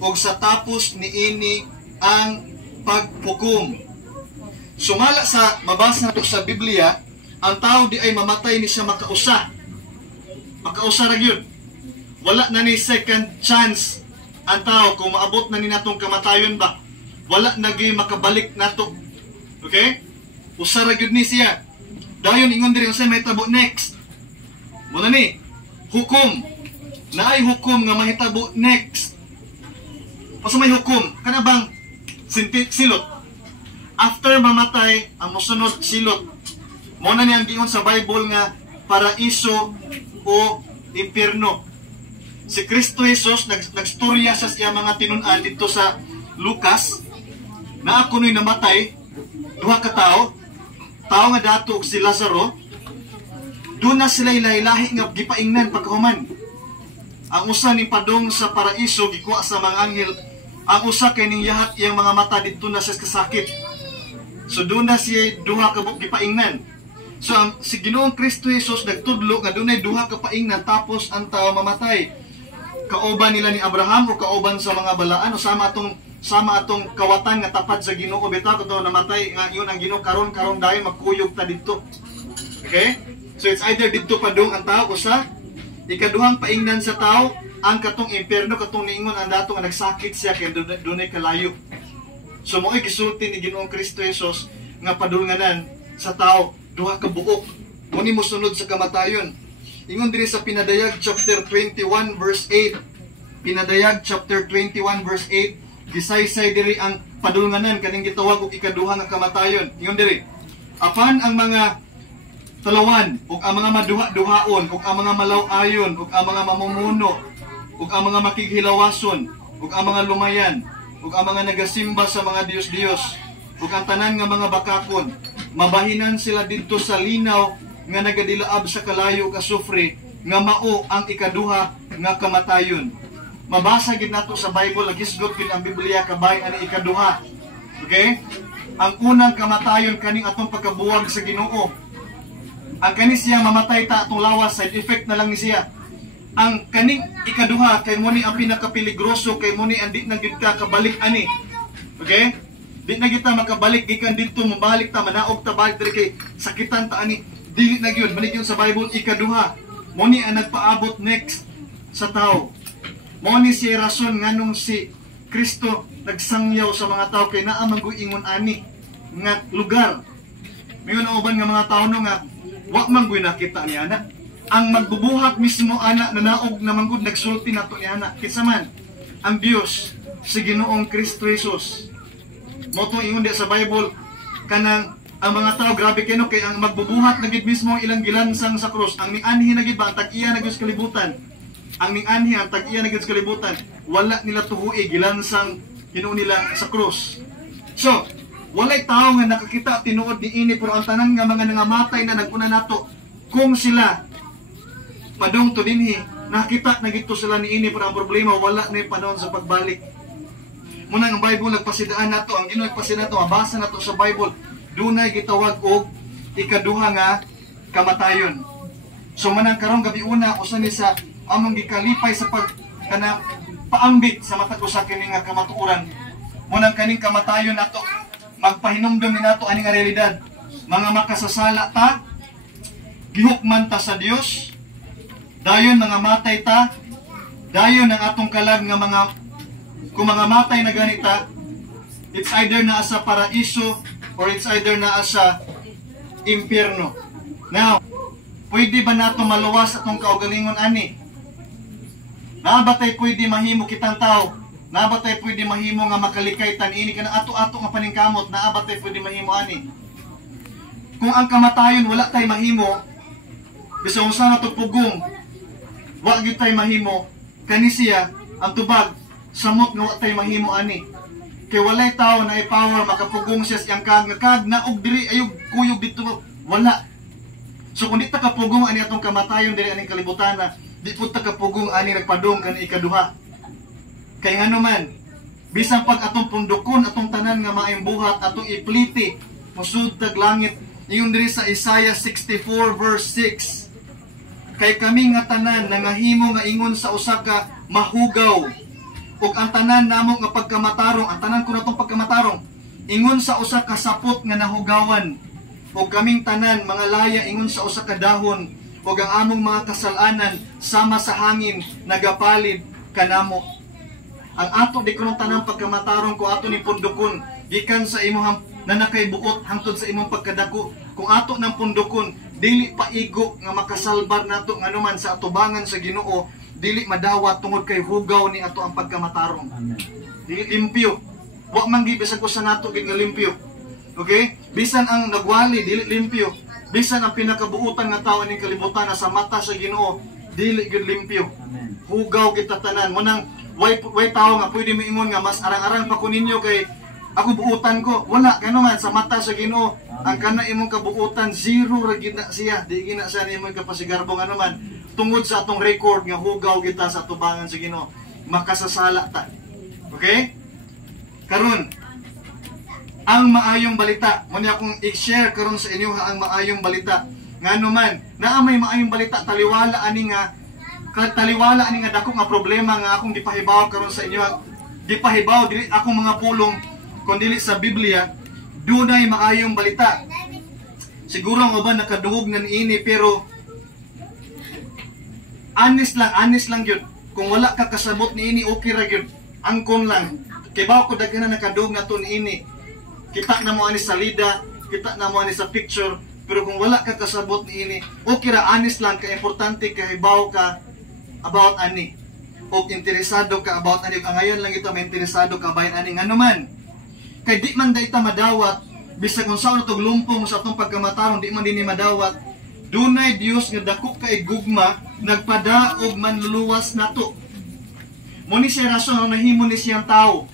ug sa tapos niini ang pagpukom. Sumala sa mabasa nato sa Biblia, ang tao di ay mamatay ni siya makausa. Makausa ra gyud. Wala na ni second chance ang tao kung maabot na ni natong kamatayon ba. Wala na gyud makabalik nato. Okay? Usa ra gyud ni siya. Dayon ingon diri unsay mahitabo next. Muna ni hukom. Naay hukom nga mahitabo next. Usa may hukom kana bang silot. After mamatay ang mosunod silot. Muna ni ang giingon sa Bible nga paraiso o impierno. Si Kristo Jesus nagstorya sa siya mga tinun-an dito sa Lucas na ako noy namatay duha ka tao nga dato si Lazaro, doon na sila ilahi-lahi nga gipaingnan pagkahuman. Ang usa ni padong sa paraiso gikuha sa mga anghel Ang usa kay ning yahat iyang mga mata didto na siya kasakit. So doon na siya duha ka gipaingnan. So si Ginoong Kristo Jesus nagtudlo nga dunay duha ka paingnan tapos ang tao mamatay. Kauban nila ni Abraham o kauban sa mga balaan o sama atong kawatan nga tapat sa Ginoo bitaw kuno namatay nga yun ang Ginoo karon dayon magkuyog ta didto. Okay? So it's either didto padung ang tao o sa ikaduhang paingnan sa tao ang katong impierno katong niingon ang dato nga nagsakit siya kay dunay kalayo. So mo'y gisulti ni Ginoong Kristo Jesus nga padulnganan sa tao duha ka buok. Muni mo sunod sa kamatayon. Ingon diri sa Pinadayag chapter 21 verse 8. Pinadayag chapter 21 verse 8. Gisaysay diri ang padulnganan kaning gitawag og ikaduha nga kamatayon. Ingon diri. Apan ang mga talawan ug ang mga maduha-duhaon ug ang mga malaw-ayon ug ang mga mamumuno ug ang mga makighilawason ug ang mga lumayan ug ang mga nagasimba sa mga Dios-Dios ug ang tanan nga mga bakakon mabahinan sila didto sa linaw nga nagadilaab sa kalayo ka sufre nga mao ang ikaduha nga kamatayon. Mabasa gid nato sa Bible nagisgot gid ang Biblia kabay ani ikaduha. Okay? Ang unang kamatayon kaning atong pagkabuwag sa Ginoo. Ang kani siya mamatay ta atong lawas side effect na lang ni siya. Ang kaning ikaduha kay mo ni ang pinakapiligroso kay mo ni andi na gid ka kabalik ani. Okay? Di na kita makabalik gikan dito mabalik ta manaog ta balik diri kay sakitan ta ani. Dili na gyud balik yun sa Bible ikaduha. Mo ni ang nagpaabot next sa tao. Mo ni si rason nganong si Kristo nagsangyaw sa mga tao kay naa man ingon ani nga lugar. Mayon ang uban nga mga tao no nga wa man gyud nakita ni ana. Ang magbubuhat mismo ana nanaog na manggod nagsulti nato ni ana. Kinsa man ang Dios si Ginoong Kristo Jesus. Mo to ingon di sa Bible kanang ang mga tao grabe keno kay ang magbubuhat na gid mismo ang ilang gilansang sa krus. Ang ning-anhi na gid ba ang tag-iya na gid sa kalibutan. Ang ning-anhi ang tag-iya na gid sa kalibutan. Wala nila tuhoy gilansang hinuon nila sa krus. So, walay tao nga nakakita tinuod niini pero ang tanan nga mga nangamatay na naguna nato kung sila padung to dinhi nakita na gito sila niini pero ang problema wala na panahon sa pagbalik. Muna ang Bible nagpasidaan nato ang Ginoo nagpasidaan nato abasa nato sa Bible dunay gitawag og ikaduha nga kamatayon. So manang karong gabi una usa ni sa among gikalipay sa pag kana paambit sa matag usa kini nga kamatuoran. Munang kaning kamatayon nato magpahinumdom ni nato ani nga realidad. Mga makasasala ta, gihukman ta sa Dios. Dayon mga matay ta, dayon ang atong kalag nga mga kung mga matay na ganita, it's either naa sa paraiso or it's either naa sa impyerno. Now, pwede ba nato maluwas atong kaugalingon ani? Nabatay pwede mahimo kitang tao. Nabatay pwede mahimo nga makalikay tan-ini kana ato-ato nga paningkamot. Nabatay pwede mahimo ani. Kung ang kamatayon wala tay mahimo, bisan usa nga tugpugong, wa gyud tay mahimo, kani siya ang tubag samot nga wa tay mahimo ani. Kay walay tao na i-power makapugong siya siyang kag na og diri ayog kuyog dito wala. So kung di ta kapugong ani atong kamatayon diri aning kalibutan na di pud ta kapugong ani nagpadung kan ikaduha. Kay ngano man bisan pag atong pundukon atong tanan nga maayong buhat atong ipliti musud tag langit ingon diri sa Isaiah 64 verse 6. Kay kami nga tanan nangahimo nga ingon sa usa ka mahugaw ug ang tanan namo nga pagkamatarong ang tanan ko natong pagkamatarong ingon sa usa ka sapot nga nahugawan ug kaming tanan mga laya ingon sa usa ka dahon ug ang among mga kasalanan sama sa hangin nagapalid kanamo. Ang ato di kunong tanan pagkamatarong ko ato ni pundukon gikan sa imong nanakay buot hangtod sa imong pagkadako kung ato nang pundukon dili paigo nga makasalbar nato nganuman sa atubangan sa Ginoo dili madawat tungod kay hugaw ni ato ang pagkamatarong. Amen. Dili limpyo. Wa man gi bisan ko sa nato gid nga limpyo. Okay? Bisan ang nagwali dili limpyo. Bisan ang pinakabuutan nga tawo ning kalibutan sa mata sa Ginoo dili gid limpyo. Amen. Hugaw kita tanan. Munang way tawo nga pwede miingon nga mas arang-arang pa ko ninyo kay ako buutan ko. Wala kano man sa mata sa Ginoo. Ang kana imong kabuutan zero ra gid na siya. Di gina sa nimo kapasigarbong ano man. Tungod sa atong record nga hugaw kita sa tubangan sa Ginoo makasasala ta. Okay? Karon, ang maayong balita, muna akong i-share karon sa inyo ang maayong balita. Ngano man, naa may maayong balita, taliwala ani nga dako nga problema nga akong gipahibaw karon sa inyo. Gipahibaw dili akong mga pulong kun dili sa Biblia, dunay maayong balita. Siguro ang uban nakaduhog na niini, pero honest lang yun. Kung wala ka kasabot niini, okay ra yun. Angkon lang. Kay bawo ko daghan na nakaduhog na to niini. Kita na mo ani sa lida, kita na mo ani sa picture, pero kung wala ka kasabot niini, okay ra, honest lang. Kay importante kahibaw ka about ani. O interesado ka about ani. Ang ngayon lang ito may interesado ka bayan ani. Ngano man, kay di man dayta madawat, bisag kung saan itong lumpong sa itong pagkamatarong, di man din madawat, dunay Dios nga dako kay gugma, nagpadaog manluluwas nato. Muni siya rason ang nahimo ni siyang tao.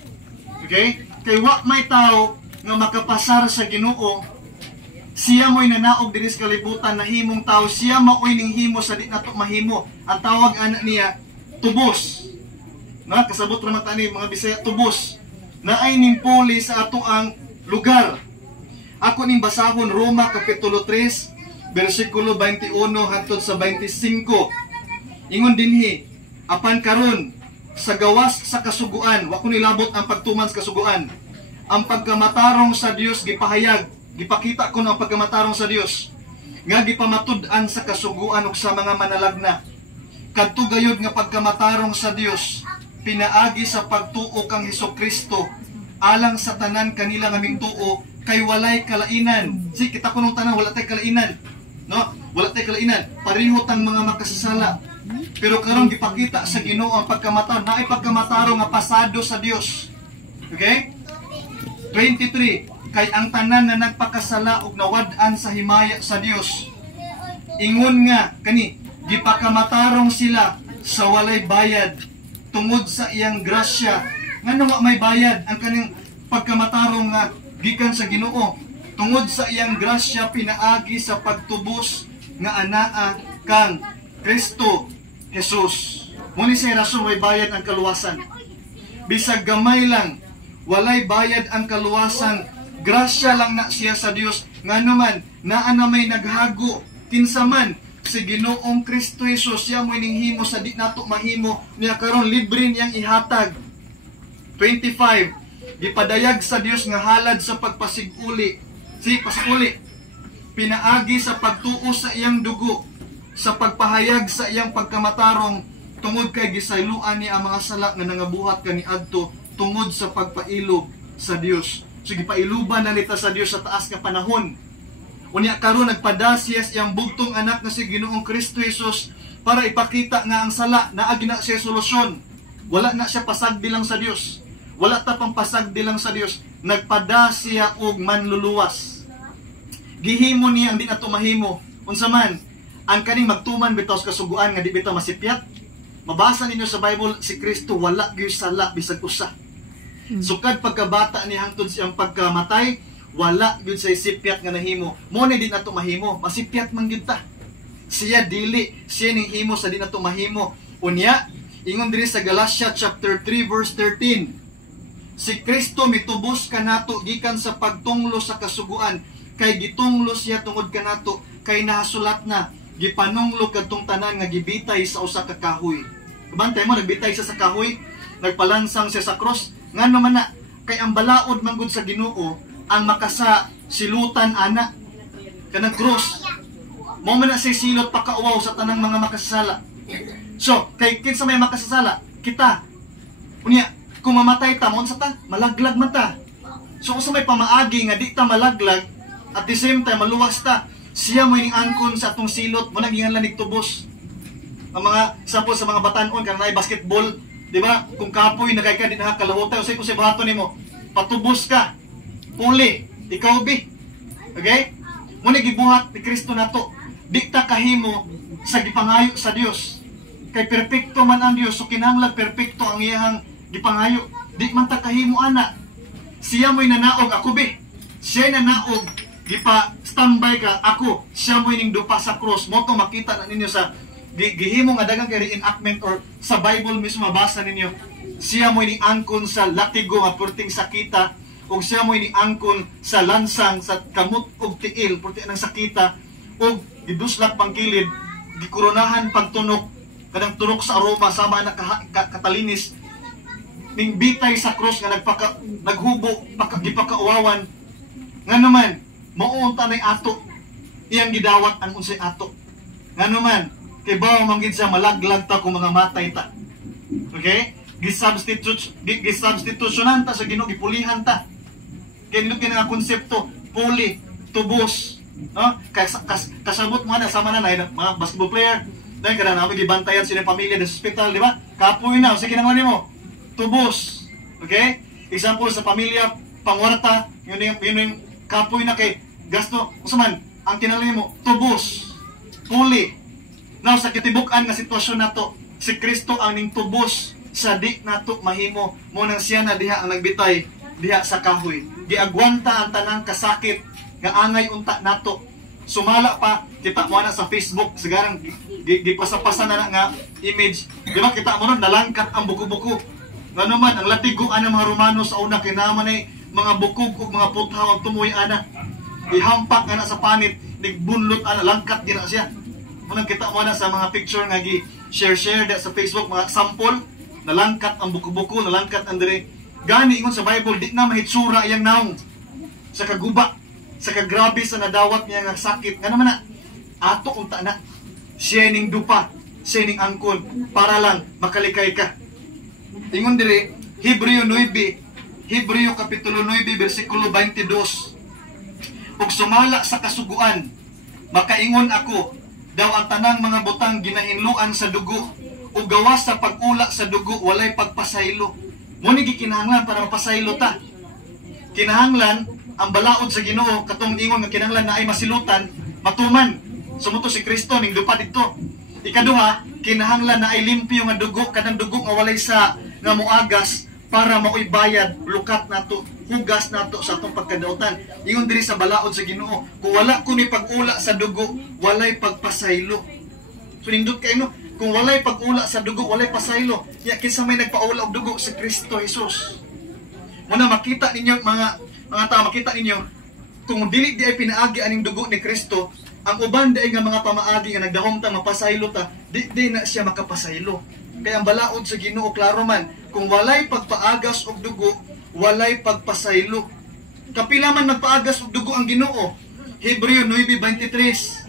Okay? Kay wa may tao nga makapasar sa Ginoo, siya mo'y nanaog diri sa kalibutan, nahimong tao, siya maoy ning himo sa di nato mahimo. Ang tawag anak niya, tubos. Na kasabot ra man tani mga Bisaya, tubos. Naay ning puli sa ato ang lugar. Ako ning basahon Roma kapitulo 3 bersikulo 21 hangtod sa 25. Ingon dinhi, apan karon sa gawas sa kasuguan, wa ko nilabot ang pagtuman sa kasuguan. Ang pagkamatarong sa Dios gipahayag, gipakita ko ang pagkamatarong sa Dios nga gipamatud-an sa kasuguan ug sa mga manalagna. Kadto gayud nga pagkamatarong sa Dios pinaagi sa pagtuo kang Hesukristo alang sa tanan kanila nga mingtuo, kay walay kalainan. Si kita ko nung tanan wala tay kalainan. No? Wala tay kalainan. Pareho tang mga makasasala. Pero karon gipakita sa Ginoo ang pagkamatarong, naay pagkamatarong nga pasado sa Dios. Okay? 23, kay ang tanan na nagpakasala ug nawad-an sa himaya sa Dios, ingon nga kani, gipakamatarong sila sa walay bayad tungod sa iyang grasya. Ngano wa may bayad ang kaning pagkamatarong nga gikan sa Ginoo? Tungod sa iyang grasya pinaagi sa pagtubos nga anaa kang Kristo Jesus. Muni sa rason way bayad ang kaluwasan. Bisag gamay lang, walay bayad ang kaluwasan. Grasya lang na siya sa Dios. Ngano man, naa na may naghago kinsa man si Ginoong Kristo Jesus, siya mo ning himo sa di nato mahimo, niya karon libre niyang ihatag. 25, gipadayag sa Dios nga halad sa pagpasiguli. Pasiguli. Pinaagi sa pagtuo sa iyang dugo, sa pagpahayag sa iyang pagkamatarong, tungod kay gisayloan ni ang mga sala nga nangabuhat kaniadto tungod sa pagpailog sa Dios. So gipailuban na nita sa Dios sa taas nga panahon. Unya karon nagpadasiyas iyang bugtong anak na si Ginoong Kristo Jesus para ipakita nga ang sala naagi na siya solusyon. Wala na siya pasagdi lang sa Dios. Wala ta pang pasagdi lang sa Dios. Nagpada siya og manluluwas. Gihimo niya ang di nato mahimo. Unsa man ang kaning magtuman bitaw sa kasuguan nga di bitaw masipyat. Mabasa ninyo sa Bible, si Kristo wala gyud sala bisag usa. Sukad pagkabata ni hangtod siyang pagkamatay, wala gyud sa sipyat nga nahimo. Mo ni di nato mahimo, masipyat man gyud ta. Siya dili, siya ning himo sa di nato mahimo. Unya, ingon diri sa Galatia chapter 3 verse 13. Si Kristo mitubos kanato gikan sa pagtunglo sa kasuguan, kay gitunglo siya tungod kanato, kay nahasulat na gipanunglo kadtong tanan nga gibitay sa usa ka kahoy. Kabantay mo nagbitay siya sa kahoy, nagpalansang siya sa cross. Ngano man na, kay ang balaod man gud sa Ginoo ang makasa silutan ana kanang cross. Mo man na say silot pakauwaw sa tanang mga makasasala. So, kay kinsa may makasasala, kita. Unya, kung mamatay ta, mo sa ta, malaglag man ta. So kung sa may pamaagi nga di ta malaglag, at the same time maluwas ta, siya mo ining angkon sa atong silot, mo nang gingan tubos. Ang mga sample sa mga batanon kanang basketball, di ba? Kung kapoy nagay ka din ha kalahutay, usay ko si bahaton nimo, patubos ka. Puli, ikaw bi. Okay? Mo ni gibuhat ni Kristo nato. Di ta kahimo sa gipangayo sa Dios. Kay perpekto man ang Dios, so kinahanglan perpekto ang iyang gipangayo. Di man ta kahimo ana. Siya mo'y nanaog, ako bi. Siya nanaog, gipa standby ka, ako. Siya mo'y ning dupa sa cross. Mo to makita na ninyo sa gihimo nga dagang kay reenactment or sa Bible mismo mabasa ninyo siya mo iniangkon sa latigo nga perting sakita, o siya mo iniangkon sa lansang sa kamot og tiil perting ng sakita, o giduslak pang kilid, gikuronahan pagtunok kanang tunok sa aroma sama na katalinis, ning bitay sa cross nga naghubo gipakauwawan nga naman mauunta nay ato iyang gidawat ang unsay ato nga naman kay bawo manggid sa malaglag ta kung mga matay ta. Okay, gisubstitutionan ta sa Ginoo, gipulihan ta kay nindot nga konsepto puli tubos, no? Kasabot mo na sama na mga basketball player dahil kada namin gibantayan sila pamilya sa hospital, di ba? Kapoy na sige nang mo tubos. Okay, example sa pamilya pangwarta, yun yung kapoy na kay gasto usaman ang kinalay mo tubos puli. Now sa kitibukan nga sitwasyon nato, si Kristo ang ning tubos sa di nato mahimo, mo nang siya na diha ang nagbitay diha sa kahoy. Giagwanta ang tanang kasakit nga angay unta nato. Sumala pa kita mo na sa Facebook sigarang gipasa-pasa na nga image. Di ba kita mo ron nalangkat ang buko-buko. Ngano man ang latigo ana mga Romano sa una kinaman ay mga bukog ug mga puthaw ang tumoy ana. Ihampak ana sa panit, nigbunlot ana langkat gina siya. Munang kita mo na sa mga picture nga gi-share sa Facebook, mga sample, nalangkat ang buko-buko, nalangkat ang dire. Gani ingon sa Bible, di na mahitsura iyang naong sa kaguba, sa kagrabe sa nadawat niya nga sakit. Nga naman na, ato unta na, siya ning dupa, siya ning angkon, para lang makalikay ka. Ingon dire, Hebreo kapitulo 9, versikulo 22. Ug sumala sa kasuguan, makaingon ako, daw ang tanang mga butang ginahinluan sa dugo, o gawas sa pag-ula sa dugo, walay pagpasaylo. Muni gikinahanglan para mapasaylo ta. Kinahanglan ang balaod sa Ginoo, katong ingon nga kinahanglan na ay masilutan, matuman. Sumuto si Kristo ning dupa dito. Ikaduha, kinahanglan na ay limpyo nga dugo, kanang dugo nga walay sa nga muagas para maoy bayad, lukat nato, hugas nato sa atong pagkadautan. Ingon diri sa balaod sa Ginoo, kung wala kuno pag-ula sa dugo, walay pagpasaylo. So nindot kay no, kung walay pag-ula sa dugo, walay pasaylo. Ya kinsa may nagpaula og dugo si Kristo Jesus. Muna makita ninyo mga tao, makita ninyo kung dili di ay pinaagi aning dugo ni Kristo, ang uban di ay nga mga pamaagi nga nagdahom ta mapasaylo ta, di na siya makapasaylo. Kaya ang balaod sa Ginoo klaro man, kung walay pagpaagas og dugo, walay pagpasaylo. Kapila man nagpaagas og dugo ang Ginoo. Hebreo 9:23.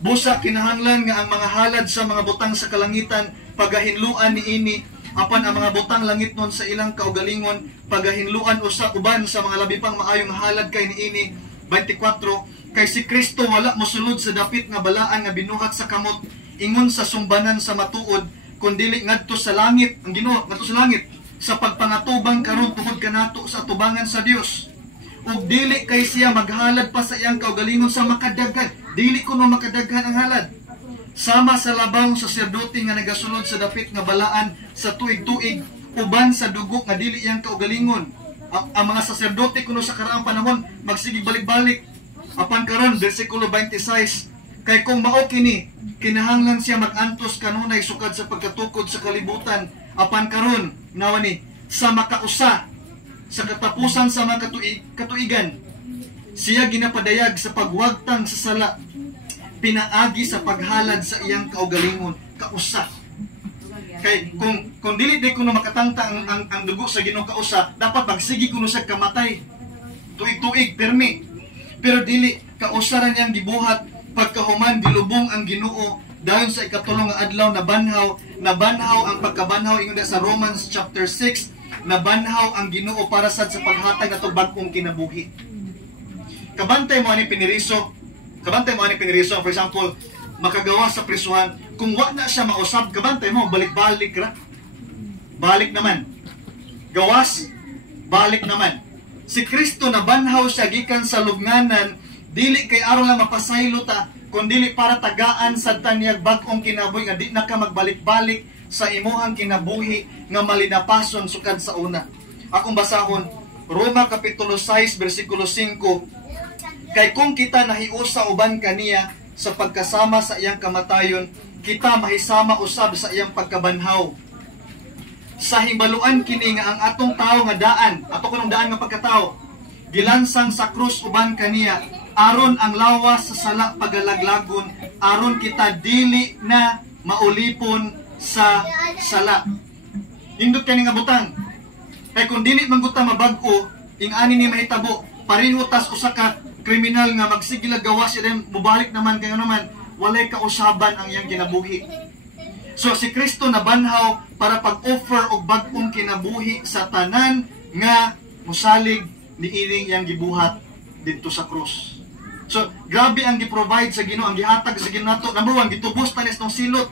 Busa kinahanglan nga ang mga halad sa mga butang sa kalangitan pagahinluan niini, apan ang mga butang langit nun sa ilang kaugalingon pagahinluan usa uban sa mga labi pang maayong halad kay niini. 24. Kay si Kristo wala mosulod sa dapit nga balaan nga binuhat sa kamot, ingon sa sumbanan sa matuod, kundili ngadto sa langit, ang Ginoo ngadto sa langit sa pagpangatubang karon tungod kanato sa atubangan sa Dios. Ug dili kay siya maghalad pa sa iyang kaugalingon sa makadaghan, dili kuno makadaghan ang halad. Sama sa labang saserdote nga nagasulod sa dapit nga balaan sa tuig-tuig, uban sa dugo nga dili iyang kaugalingon. Ang mga saserdote kuno sa karaang panahon magsigig balik-balik. Apan karon bersikulo 26, kay kung mao kini kinahanglan siya magantos kanunay sukad sa pagkatukod sa kalibutan, apan karon nawani sa makausa sa katapusan sa mga katuigan, siya ginapadayag sa pagwagtang sa sala, pinaagi sa paghalad sa iyang kaugalingon, kausa. Kay kung dili di kuno makatangta ang dugo sa Ginoo kausa, dapat magsigi kuno sa kamatay. Tuig-tuig permi. Pero dili kausa ra niyang gibuhat pagkahuman dilubong ang Ginoo dayon sa ikatulong nga adlaw na banhaw ang pagkabanhaw ingon sa Romans chapter 6. Nabanhaw ang Ginoo para sad sa paghatag nato bag-ong kinabuhi. Kabantay mo ani piniriso. For example, makagawa sa prisuhan, kung wa na siya mausab, kabantay mo balik-balik ra. Balik naman. Gawas, balik naman. Si Kristo nabanhaw siya gikan sa lubnganan, dili kay aron lang mapasaylo ta, kundi para tagaan sad taniyag bag-ong kinabuhi nga di na ka magbalik-balik sa imuhang kinabuhi nga malinapason sukad sa una. Akong basahon, Roma kapitulo 6 versikulo 5. Kay kung kita nahiusa uban kaniya sa pagkasama sa iyang kamatayon, kita mahisama usab sa iyang pagkabanhaw. sa himbaluan kini nga ang atong tao nga daan, ato kunong daan nga pagkatao, gilansang sa krus uban kaniya, aron ang lawas sa sala pagalaglagon, aron kita dili na maulipon sa sala. Indot kani nga butang. Kay kung dili man guta mabag-o, ing ani ni mahitabo, pareho tas usa ka kriminal nga magsigila gawas siya mubalik naman kay naman walay kausaban ang iyang kinabuhi. So si Kristo nabanhaw para pag-offer og bag-ong kinabuhi sa tanan nga musalig niining iyang gibuhat didto sa krus. So grabe ang gi-provide sa Ginoo, ang gihatag sa Ginoo nato. Number 1, gitubos tanis tong silot.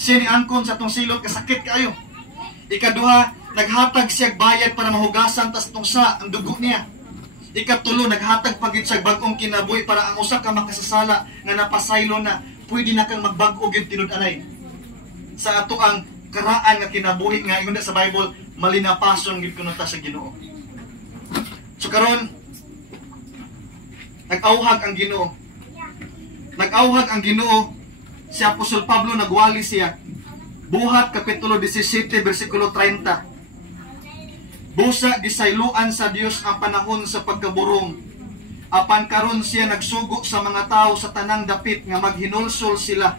Siya ni angkon sa tong silot kasakit kaayo. Ikaduha, naghatag siya bayad para mahugasan tas tong sa ang dugo niya. Ikatulo, naghatag pagit siya bag-ong kinabuhi para ang usa ka makasasala nga napasaylo na pwede na kang magbag-o gyud tinud-anay. Sa ato ang karaan nga kinabuhi nga ingon sa Bible, malinapason gyud kuno ta sa Ginoo. So karon nag-awhag ang Ginoo. Nag-awhag ang Ginoo si Apostol Pablo, nagwali siya. Buhat kapitulo 17 bersikulo 30. Busa gisayloan sa Dios ang panahon sa pagkaburong. Apan karon siya nagsugo sa mga tao sa tanang dapit nga maghinulsol sila.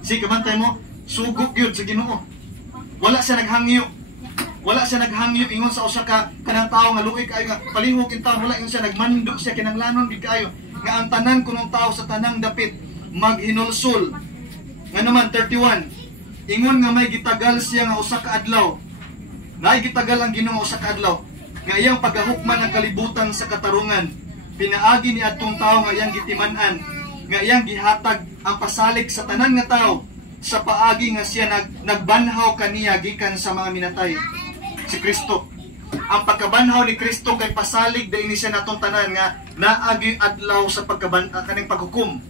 Sige kabantay mo, sugo gyud sa Ginoo. Wala siya naghangyo. Wala siya naghangyo ingon sa usa ka kanang tao nga luoy kaayo nga palihog in tawo, wala ingon siya nagmando siya kinanglanon gid kaayo nga ang tanan kunong tao sa tanang dapit maghinulsol. Nga naman 31. Ingon nga may gitagal siya nga usa ka adlaw. Naay gitagal ang Ginoo usa ka adlaw nga iyang paghahukman ang kalibutan sa katarungan. Pinaagi ni adtong tao nga iyang gitiman-an, nga iyang gihatag ang pasalig sa tanan nga tao sa paagi nga siya nagbanhaw kaniya gikan sa mga minatay. Si Kristo. Ang pagkabanhaw ni Kristo kay pasalig daini siya natong tanan nga naagi adlaw sa kaning paghukom.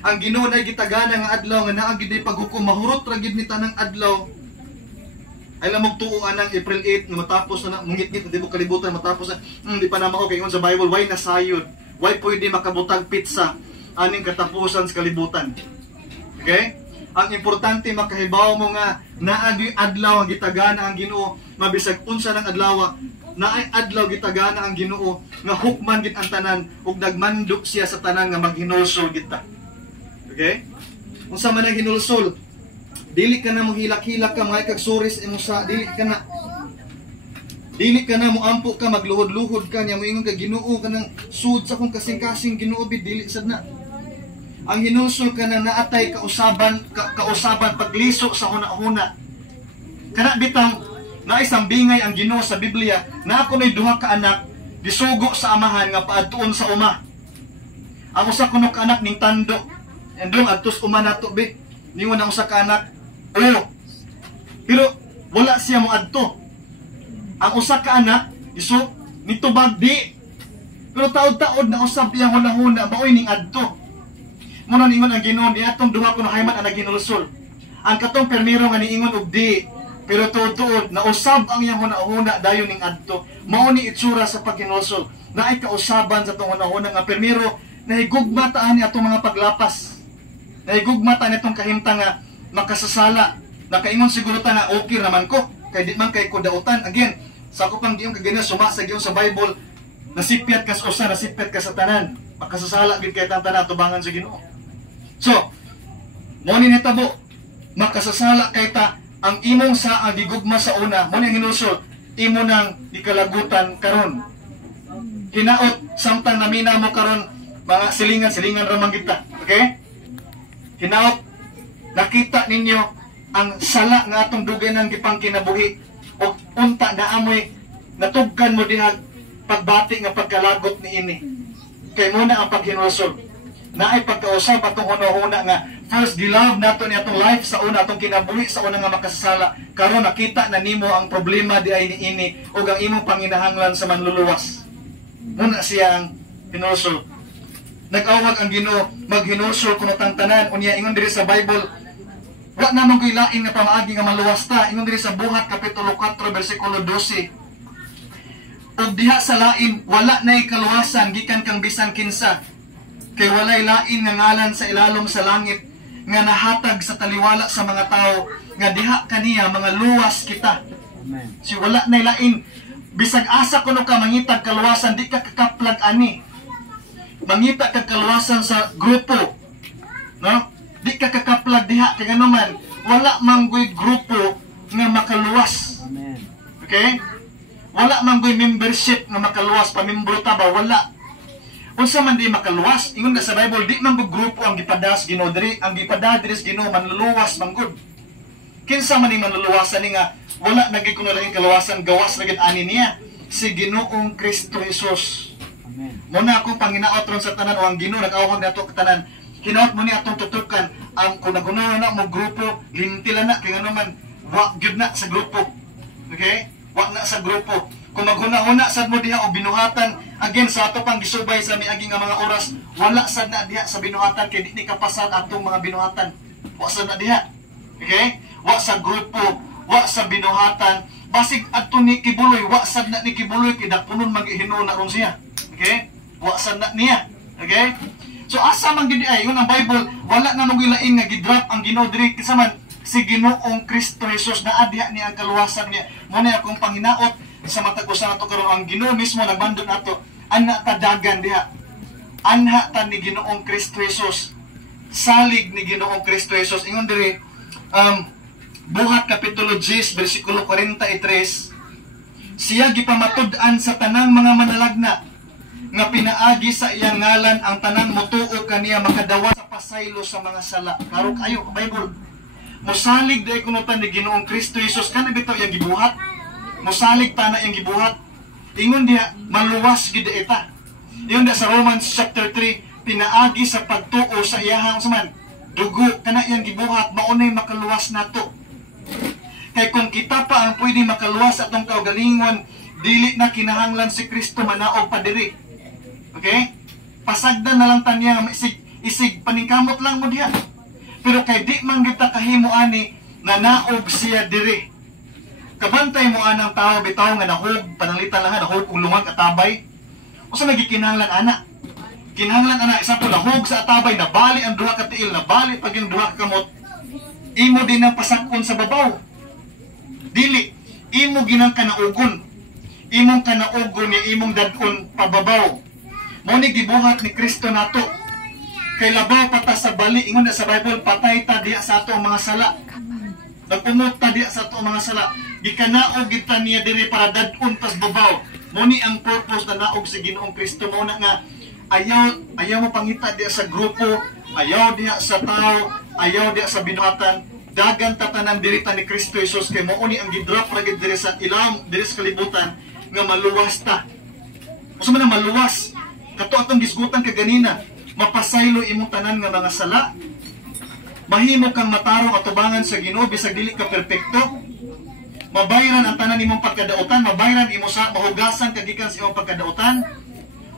Ang Ginoo na gitagana nga adlaw nga naagi day paghukom, mahurot ra gid ni tanang adlaw. Ay lamog tuo anang April 8 na matapos na mungit-ngit di mo kalibutan matapos na di pa na mao kay ingon sa Bible why nasayod, why pwede makabutang pizza aning katapusan sa kalibutan. Okay? Ang importante makahibaw mo nga naagi adlaw ang gitagana ang Ginoo, mabisag unsa ng adlaw naay adlaw gitagana ang Ginoo nga hukman gid ang tanan ug nagmandok siya sa tanan nga maghinulsol kita. Okay? Unsa man ang hinulsol? Dili ka na mo hilak-hilak ka mga kagsuris imo sa dili ka na mo ampo ka magluhod-luhod ka niya mo ingon ka Ginoo ka nang sud sa kung kasing-kasing Ginoo bid dili sad na. Ang hinulsol ka na naatay kausaban pagliso sa huna-huna. Kana bitang na isang bingay ang Ginoo sa Biblia na ako nay duha ka anak gisugo sa amahan nga paadtuon sa uma. Ang usa kuno ka anak ning tando endong adtos uma nato bi niwan ang usa ka anak. Oh. Pero wala siya mo adto. Ang usa ka anak iso nitubag di. Pero taod-taod na usab iyang huna-huna maoy ning adto. Muna ningon ang Ginoo di atong duha kuno hayman ang ginulsol. Ang katong permiro nga niingon og di, pero tuod-tuod na usab ang iyang huna-huna dayon ning adto. Mao ni itsura sa paghinulsol. Naay kausaban sa tong huna-huna nga permiro nahigugma ta ani atong mga paglapas. Nahigugma ta nitong kahimtang nga makasasala. Nakaingon siguro ta na okay naman ko kay di man kay ko dautan. Again, sa ko pang giyon kagina sumasa giyon sa Bible, nasipyat ka sa usa, nasipyat ka sa tanan. Makasasala gid kay tanan tubangan sa Ginoo. So, mo ni natabo makasasala kay ta ang imong sa ang gigugma sa una, mo ni hinulsol imo nang ikalagutan karon. Hinaot samtang namina mo karon mga silingan ra man kita. Okay? Hinaot nakita ninyo ang sala nga atong dugay ng gipang kinabuhi o unta na amoy natugkan mo diha pagbati nga pagkalagot ni ini kay muna ang paghinulsol naay pagkausap atong huna-huna nga first gilove nato ni atong life sa una atong kinabuhi sa una nga makasasala karon nakita na nimo ang problema di ay ni ini ug ang imong panginahanglan sa manluluwas muna siya ang hinulsol. Nag-awhag ang Ginoo maghinulsol kuno tang tanan unya ingon diri sa Bible. Wala naman ko'y lain nga pamaagi nga maluwas ta. Ingon diri sa Buhat kapitulo 4 bersikulo 12. Ug diha sa lain wala nay kaluwasan gikan kang bisan kinsa. Kay walay lain nga ngalan sa ilalom sa langit nga nahatag sa taliwala sa mga tao nga diha kaniya mga luwas kita. Amen. Si wala na lain bisag asa kuno ka mangitag kaluwasan di ka kakaplag ani. Mangita ka kaluwasan sa grupo. No? Di ka kakaplag diha kay naman wala manggoy grupo nga makaluwas. Amen. Okay? Wala manggoy membership nga makaluwas pamimbro ta ba wala. Unsa man di makaluwas, ingon na sa Bible, di man grupo ang gipadas Ginoo diri, ang gipadas diri Ginoo manluluwas manggod. Kinsa man ni manluluwasan ni nga wala nagay kuno lang kaluwasan gawas ra gid ani niya si Ginoong Kristo Jesus. Amen. Muna ako panginaot ron sa tanan o ang Ginoo nag-awhag nato ka tanan. Hinaot mo ni atong tutukan ang kunaguna na mo grupo, limtila na kay naman wa gyud na sa grupo. Okay? Wa na sa grupo. Kung maghuna-huna sad mo diha o binuhatan again sa ato pang gisubay sa miagi nga mga oras wala sad na diha sa binuhatan kay di ni kapasad atong mga binuhatan wa sad na diha okay wa sa grupo wa sa binuhatan basig adto ni kibuloy wa sad na ni kibuloy kay dakunon maghinuon na ron siya okay wa sad na niya okay so asa man gid ay yun ang Bible wala na magilain nga gidrop ang Ginoo diri kisaman si Ginoong Kristo Jesus na adya ni ang kaluwasan niya mo na akong panginaot sa matag usa nato karon ang Ginoo mismo nagbandot nato ana ta dagan diha anha ta ni Ginoong Kristo Jesus salig ni Ginoong Kristo Jesus ingon diri Buhat kapitulo 10 bersikulo 43 siya gipamatud-an sa tanang mga manalagna nga pinaagi sa iyang ngalan ang tanang motuo kaniya makadawa sa pasaylo sa mga sala karo kayo Bible mosalig dai kuno ta ni Ginoong Kristo Jesus kana bitaw iyang gibuhat mosalig ta na iyang gibuhat ingon diha maluwas gid ita ingon da sa Romans chapter 3 pinaagi sa pagtuo sa iyahang saman dugo kana iyang gibuhat maunay makaluwas nato kay kung kita pa ang pwede makaluwas atong kaugalingon dili na kinahanglan si Kristo manaog pa diri okay pasagdan na lang taniya nga isig paningkamot lang mo diha pero kay di man kita kahimo ani nga naog siya diri kabantay mo anang tao bitaw nga nahog panalitan lang nahog og lungag atabay usa magikinahanglan ana kinahanglan ana isa po nahog sa atabay nabali ang duha ka tiil nabali pag yung duha ka kamot imo din ang pasakon sa babaw dili imo ginang kanaugon imong kanaugon ni imong dadon pababaw mo ni gibuhat ni Kristo nato kay labaw pata sa bali ingon na sa Bible patay ta diya sa ato ang mga sala nagpumot ta diya sa ato ang mga sala gikanaog kita niya diri para dadon tas babaw mo ni ang purpose na naog sa Ginoong Kristo mo na nga ayaw mo pangita diya sa grupo ayaw diya sa tao ayaw diya sa binuhatan dagan tatanan diri ta ni Kristo Jesus kay mo ni ang gidrop ra gid diri sa ilang diri sa kalibutan nga maluwas ta usa man maluwas kato atong gisgutan kaganina mapasaylo imong tanan nga mga sala mahimo kang matarong atubangan sa Ginoo bisag dili ka perpekto mabayran ang tanan imong pagkadautan mabayran imo sa mahugasan kagikan sa imong pagkadautan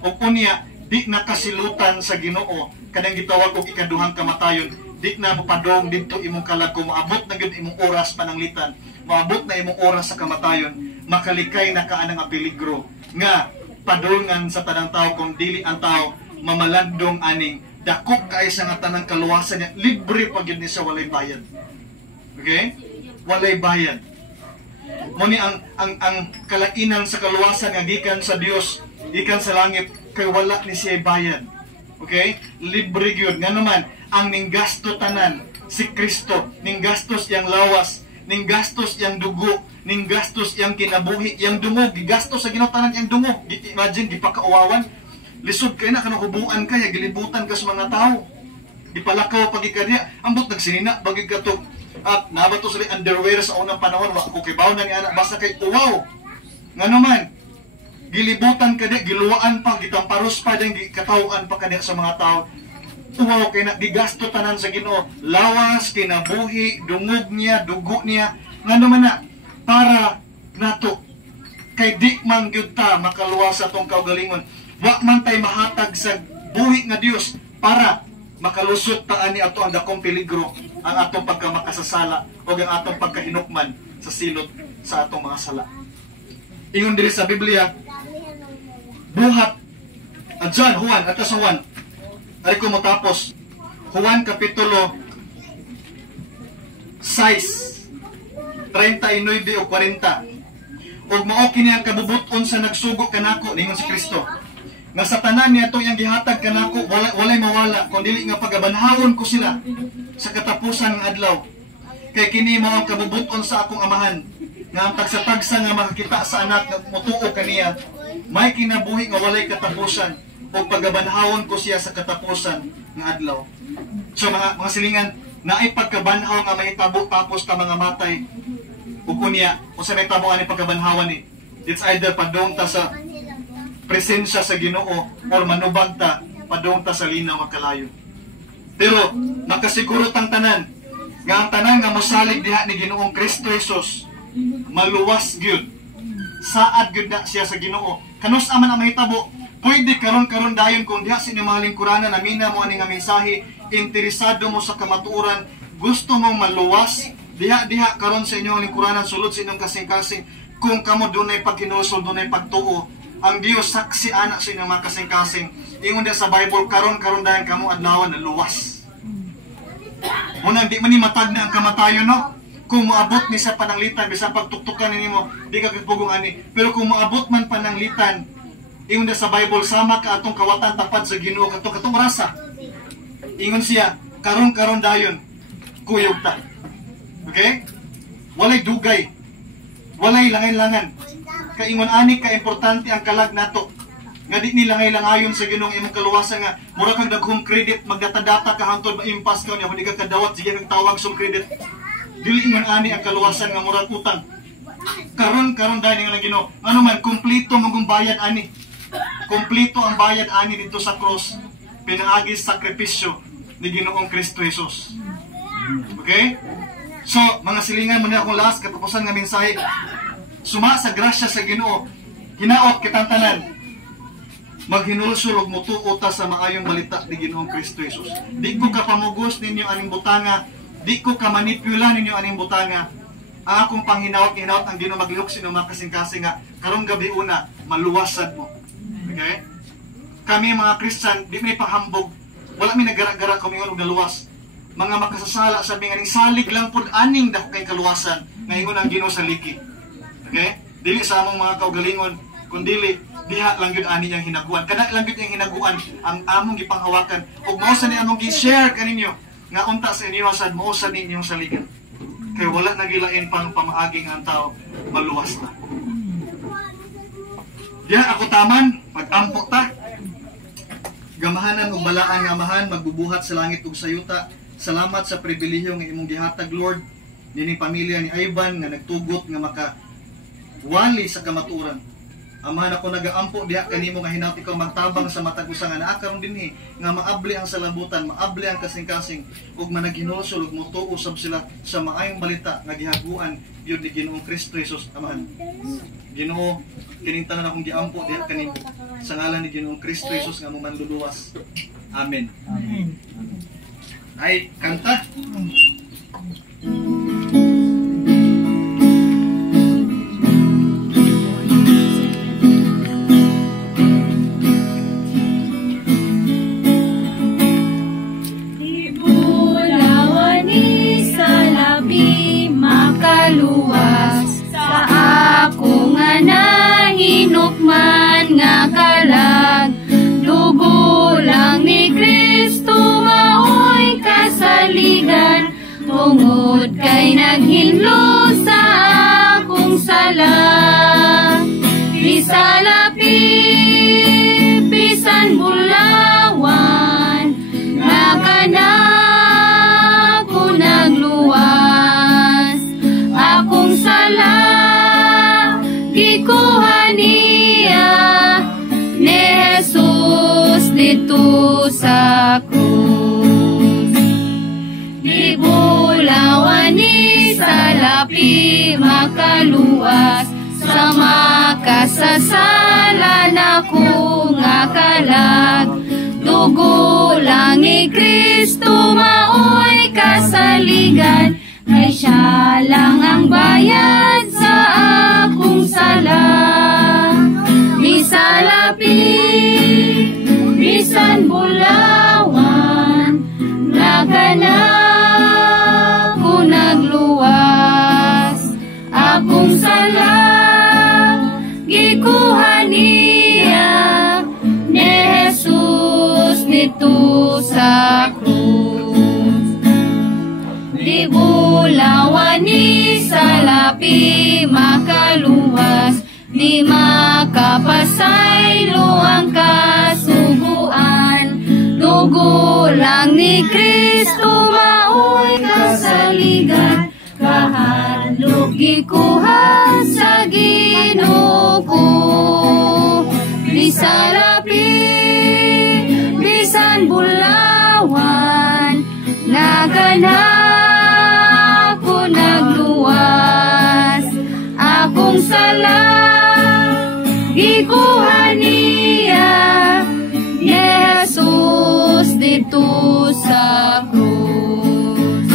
ug unya di nakasilutan sa Ginoo kadang gitawag og ikaduhang kamatayon di na mo padong didto imong kalag kung maabot na gyud imong oras pananglitan maabot na imong oras sa kamatayon makalikay na kaanang peligro nga padulngan sa tanang tao kung dili ang tao mamalandong aning dakop kay sa nga tanang kaluwasan niya libre pa gyud ni sa walay bayad okay walay bayad mo ni ang kalainan sa kaluwasan nga gikan sa Dios gikan sa langit kay wala ni siya bayad okay libre gyud nga naman ang ninggasto tanan si Kristo ninggastos yang lawas ninggastos yang dugo ninggastos yang kinabuhi yang dungo gigastos sa Ginoo tanan yang dungo imagine gipakauwawan lisod kay na kanang hubuan kay gilibutan ka sa mga tao gipalakaw pagikadya ambot nagsinina bagig kato at nabato sila underwear sa unang panahon wa ko kibaw na ni anak basta kay uwaw nga naman gilibutan kada giluwaan pa gitamparos pa din gikatawaan pa kada sa mga tao uwaw kay na gigasto tanan sa Ginoo lawas kinabuhi dungog niya dugo niya nga naman na para nato kay di man gyud ta makaluwas sa atong kaugalingon wa man tay mahatag sa buhi nga Dios para makalusot ta ani ato ang dakong peligro ang atong pagkamakasasala o ang atong pagkahinukman sa silot sa atong mga sala. Ingon diri sa Biblia, buhat Juan, atas Juan. Ay ko matapos. Juan kapitulo size 39 o 40. Ug mao kini ang kabubuton sa nagsugo kanako ningon si Kristo. Nga sa tanan niya iyang gihatag kanako walay mawala kun dili nga pagabanhawon ko sila sa katapusan ng adlaw. Kay kini mao ang kabubuton sa akong amahan nga ang tagsa-tagsa nga makakita sa anak nga mutuo kaniya may kinabuhi nga walay katapusan o pagabanhawon ko siya sa katapusan ng adlaw. So mga silingan, naay pagkabanhaw nga mahitabo tapos ta mga matay. Ug kunya, usa may tabo ani pagkabanhawan ni. It's either padong ta sa presensya sa Ginoo or manubag ta padong ta sa linaw nga kalayo. Pero makasiguro tang tanan nga ang tanan nga mosalig diha ni Ginoong Kristo Jesus maluwas gyud. Saad gyud na siya sa Ginoo. Kanus aman ang mahitabo, pwede karon dayon kung diha sa inyong mga lingkuranan namina mo ani nga mensahe, interesado mo sa kamatuoran, gusto mong maluwas, diha karon sa inyong lingkuranan sulod sa inyong kasing-kasing, kung kamo dunay paghinusol, dunay pagtuo, ang Dios saksi ana sa inyong mga kasing-kasing. Ingon diha sa Bible, karon dayon kamo adlaw na luwas. Muna di man ni matag na ang kamatayon, no? Kung moabot ni sa pananglitan, bisan pagtuktukan nimo, di ka gipugong ani. Pero kung moabot man pananglitan, ingon sa Bible, sama ka atong kawatan tapat sa Ginoo katong rasa. Ingon siya, karon dayon, kuyog ta. Okay? Walay dugay, walay langay-langan. Kay ingon ani ka importante ang kalag nato. Nga di ni langay-langayon sa Ginoong imong kaluwasan nga mura kang daghong credit magdata-data ka hangtod maimpas ka niya kung di ka kadawat sige nang tawag sum credit. Dili ingon ani ang kaluwasan nga murag utang. Karon dahil nga Ginoo, ano man kumpleto magong bayad ani. Kumpleto ang bayad ani dito sa cross. Pinaagi sakripisyo ni Ginoong Kristo Jesus. Okay? So, mga silingan mo na akong last katapusan nga mensahe. Suma sa grasya sa Ginoo, hinaot kitang tanan. Maghinulsul og mutuo ta sa maayong balita ni Ginoong Kristo Jesus. Di ko kapamugos ninyo aning butanga, di ko ka manipula ninyo aning butanga. Ang akong panghinaot ang Ginoo maglihok sino makasing-kasing nga karong gabi una maluwasad mo. Okay? Kami mga Christian, di mi panghambog. Wala mi nagara-gara kami og naluwas. Mga makasasala sa nganing salig lang pud aning dako kay kaluwasan nga ingon ang Ginoo sa liki. Okay? Dili sa among mga kaugalingon kun dili diha lang gyud ani yang hinaguan. Kana lang gyud yang hinaguan ang among gipanghawakan ug mao sa ni among gi-share kaninyo nga unta sa inyo sad mao sa ninyong saligan. Kay wala nagilain pang pamaaging ang tao maluwas na. Diha ako taman pag-ampo ta. Gamahanan ug balaan nga amahan magbubuhat sa langit ug sa yuta. Salamat sa pribilehiyo nga imong gihatag Lord nining pamilya ni Ivan nga nagtugot nga makawali sa kamatuoran. Amahan ako nagaampo diha kanimo nga hinaut ikaw magtabang sa matag usa nga naa karon dinhi nga maabli ang salabutan, maabli ang kasing-kasing ug managhinulsol ug mutuo sab sila sa maayong balita nga gihaguan gyud ni Ginoong Kristo Jesus. Amahan. Ginoo, kining tanan akong giampo diha kanimo sa ngalan ni Ginoong Kristo Jesus nga manluluwas. Amen. Amen. Ay kanta. Tungod kay naghinlo sa akong sala, bisalapi, bisan bulawan, nakana ko nagluwas. Akong sala, gikuha niya ni Jesus dito sa salapi makaluwas sa makasasalan ako nga kalag. Dugo lang ni Kristo maoy kasaligan, kay siya lang ang bayad sa akong sala. Bisalapi, bisan bulawan, nagana ko nagluwas. sa krus. Di bulawan ni salapi makaluwas, di makapasaylo ang kasubuan. Dugo lang ni Kristo maoy kasaligan, kahadlok gikuha sa Ginoo ko. Di salapi bisan bulawan, nagana ko nagluwas. Akong sala gikuha niya ni Jesus dito sa krus.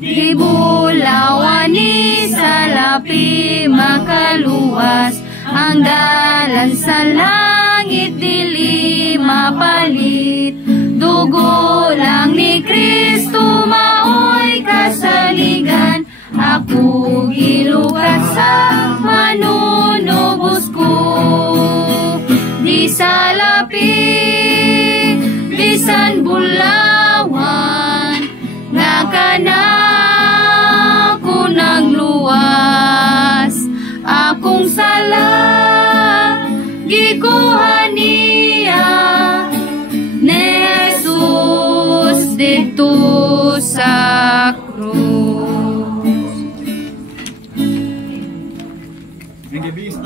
Di bulawan ni salapi makaluwas, ang dalan sa langit dili mapalit. Dugo lang ni Kristo maoy kasaligan, ako gilukat sa manunubos ko. Di salapi bisan bulawan, nakana ko nagluwas. Akong sala gikuha niya ni Jesus dito sa krus. Ang gabi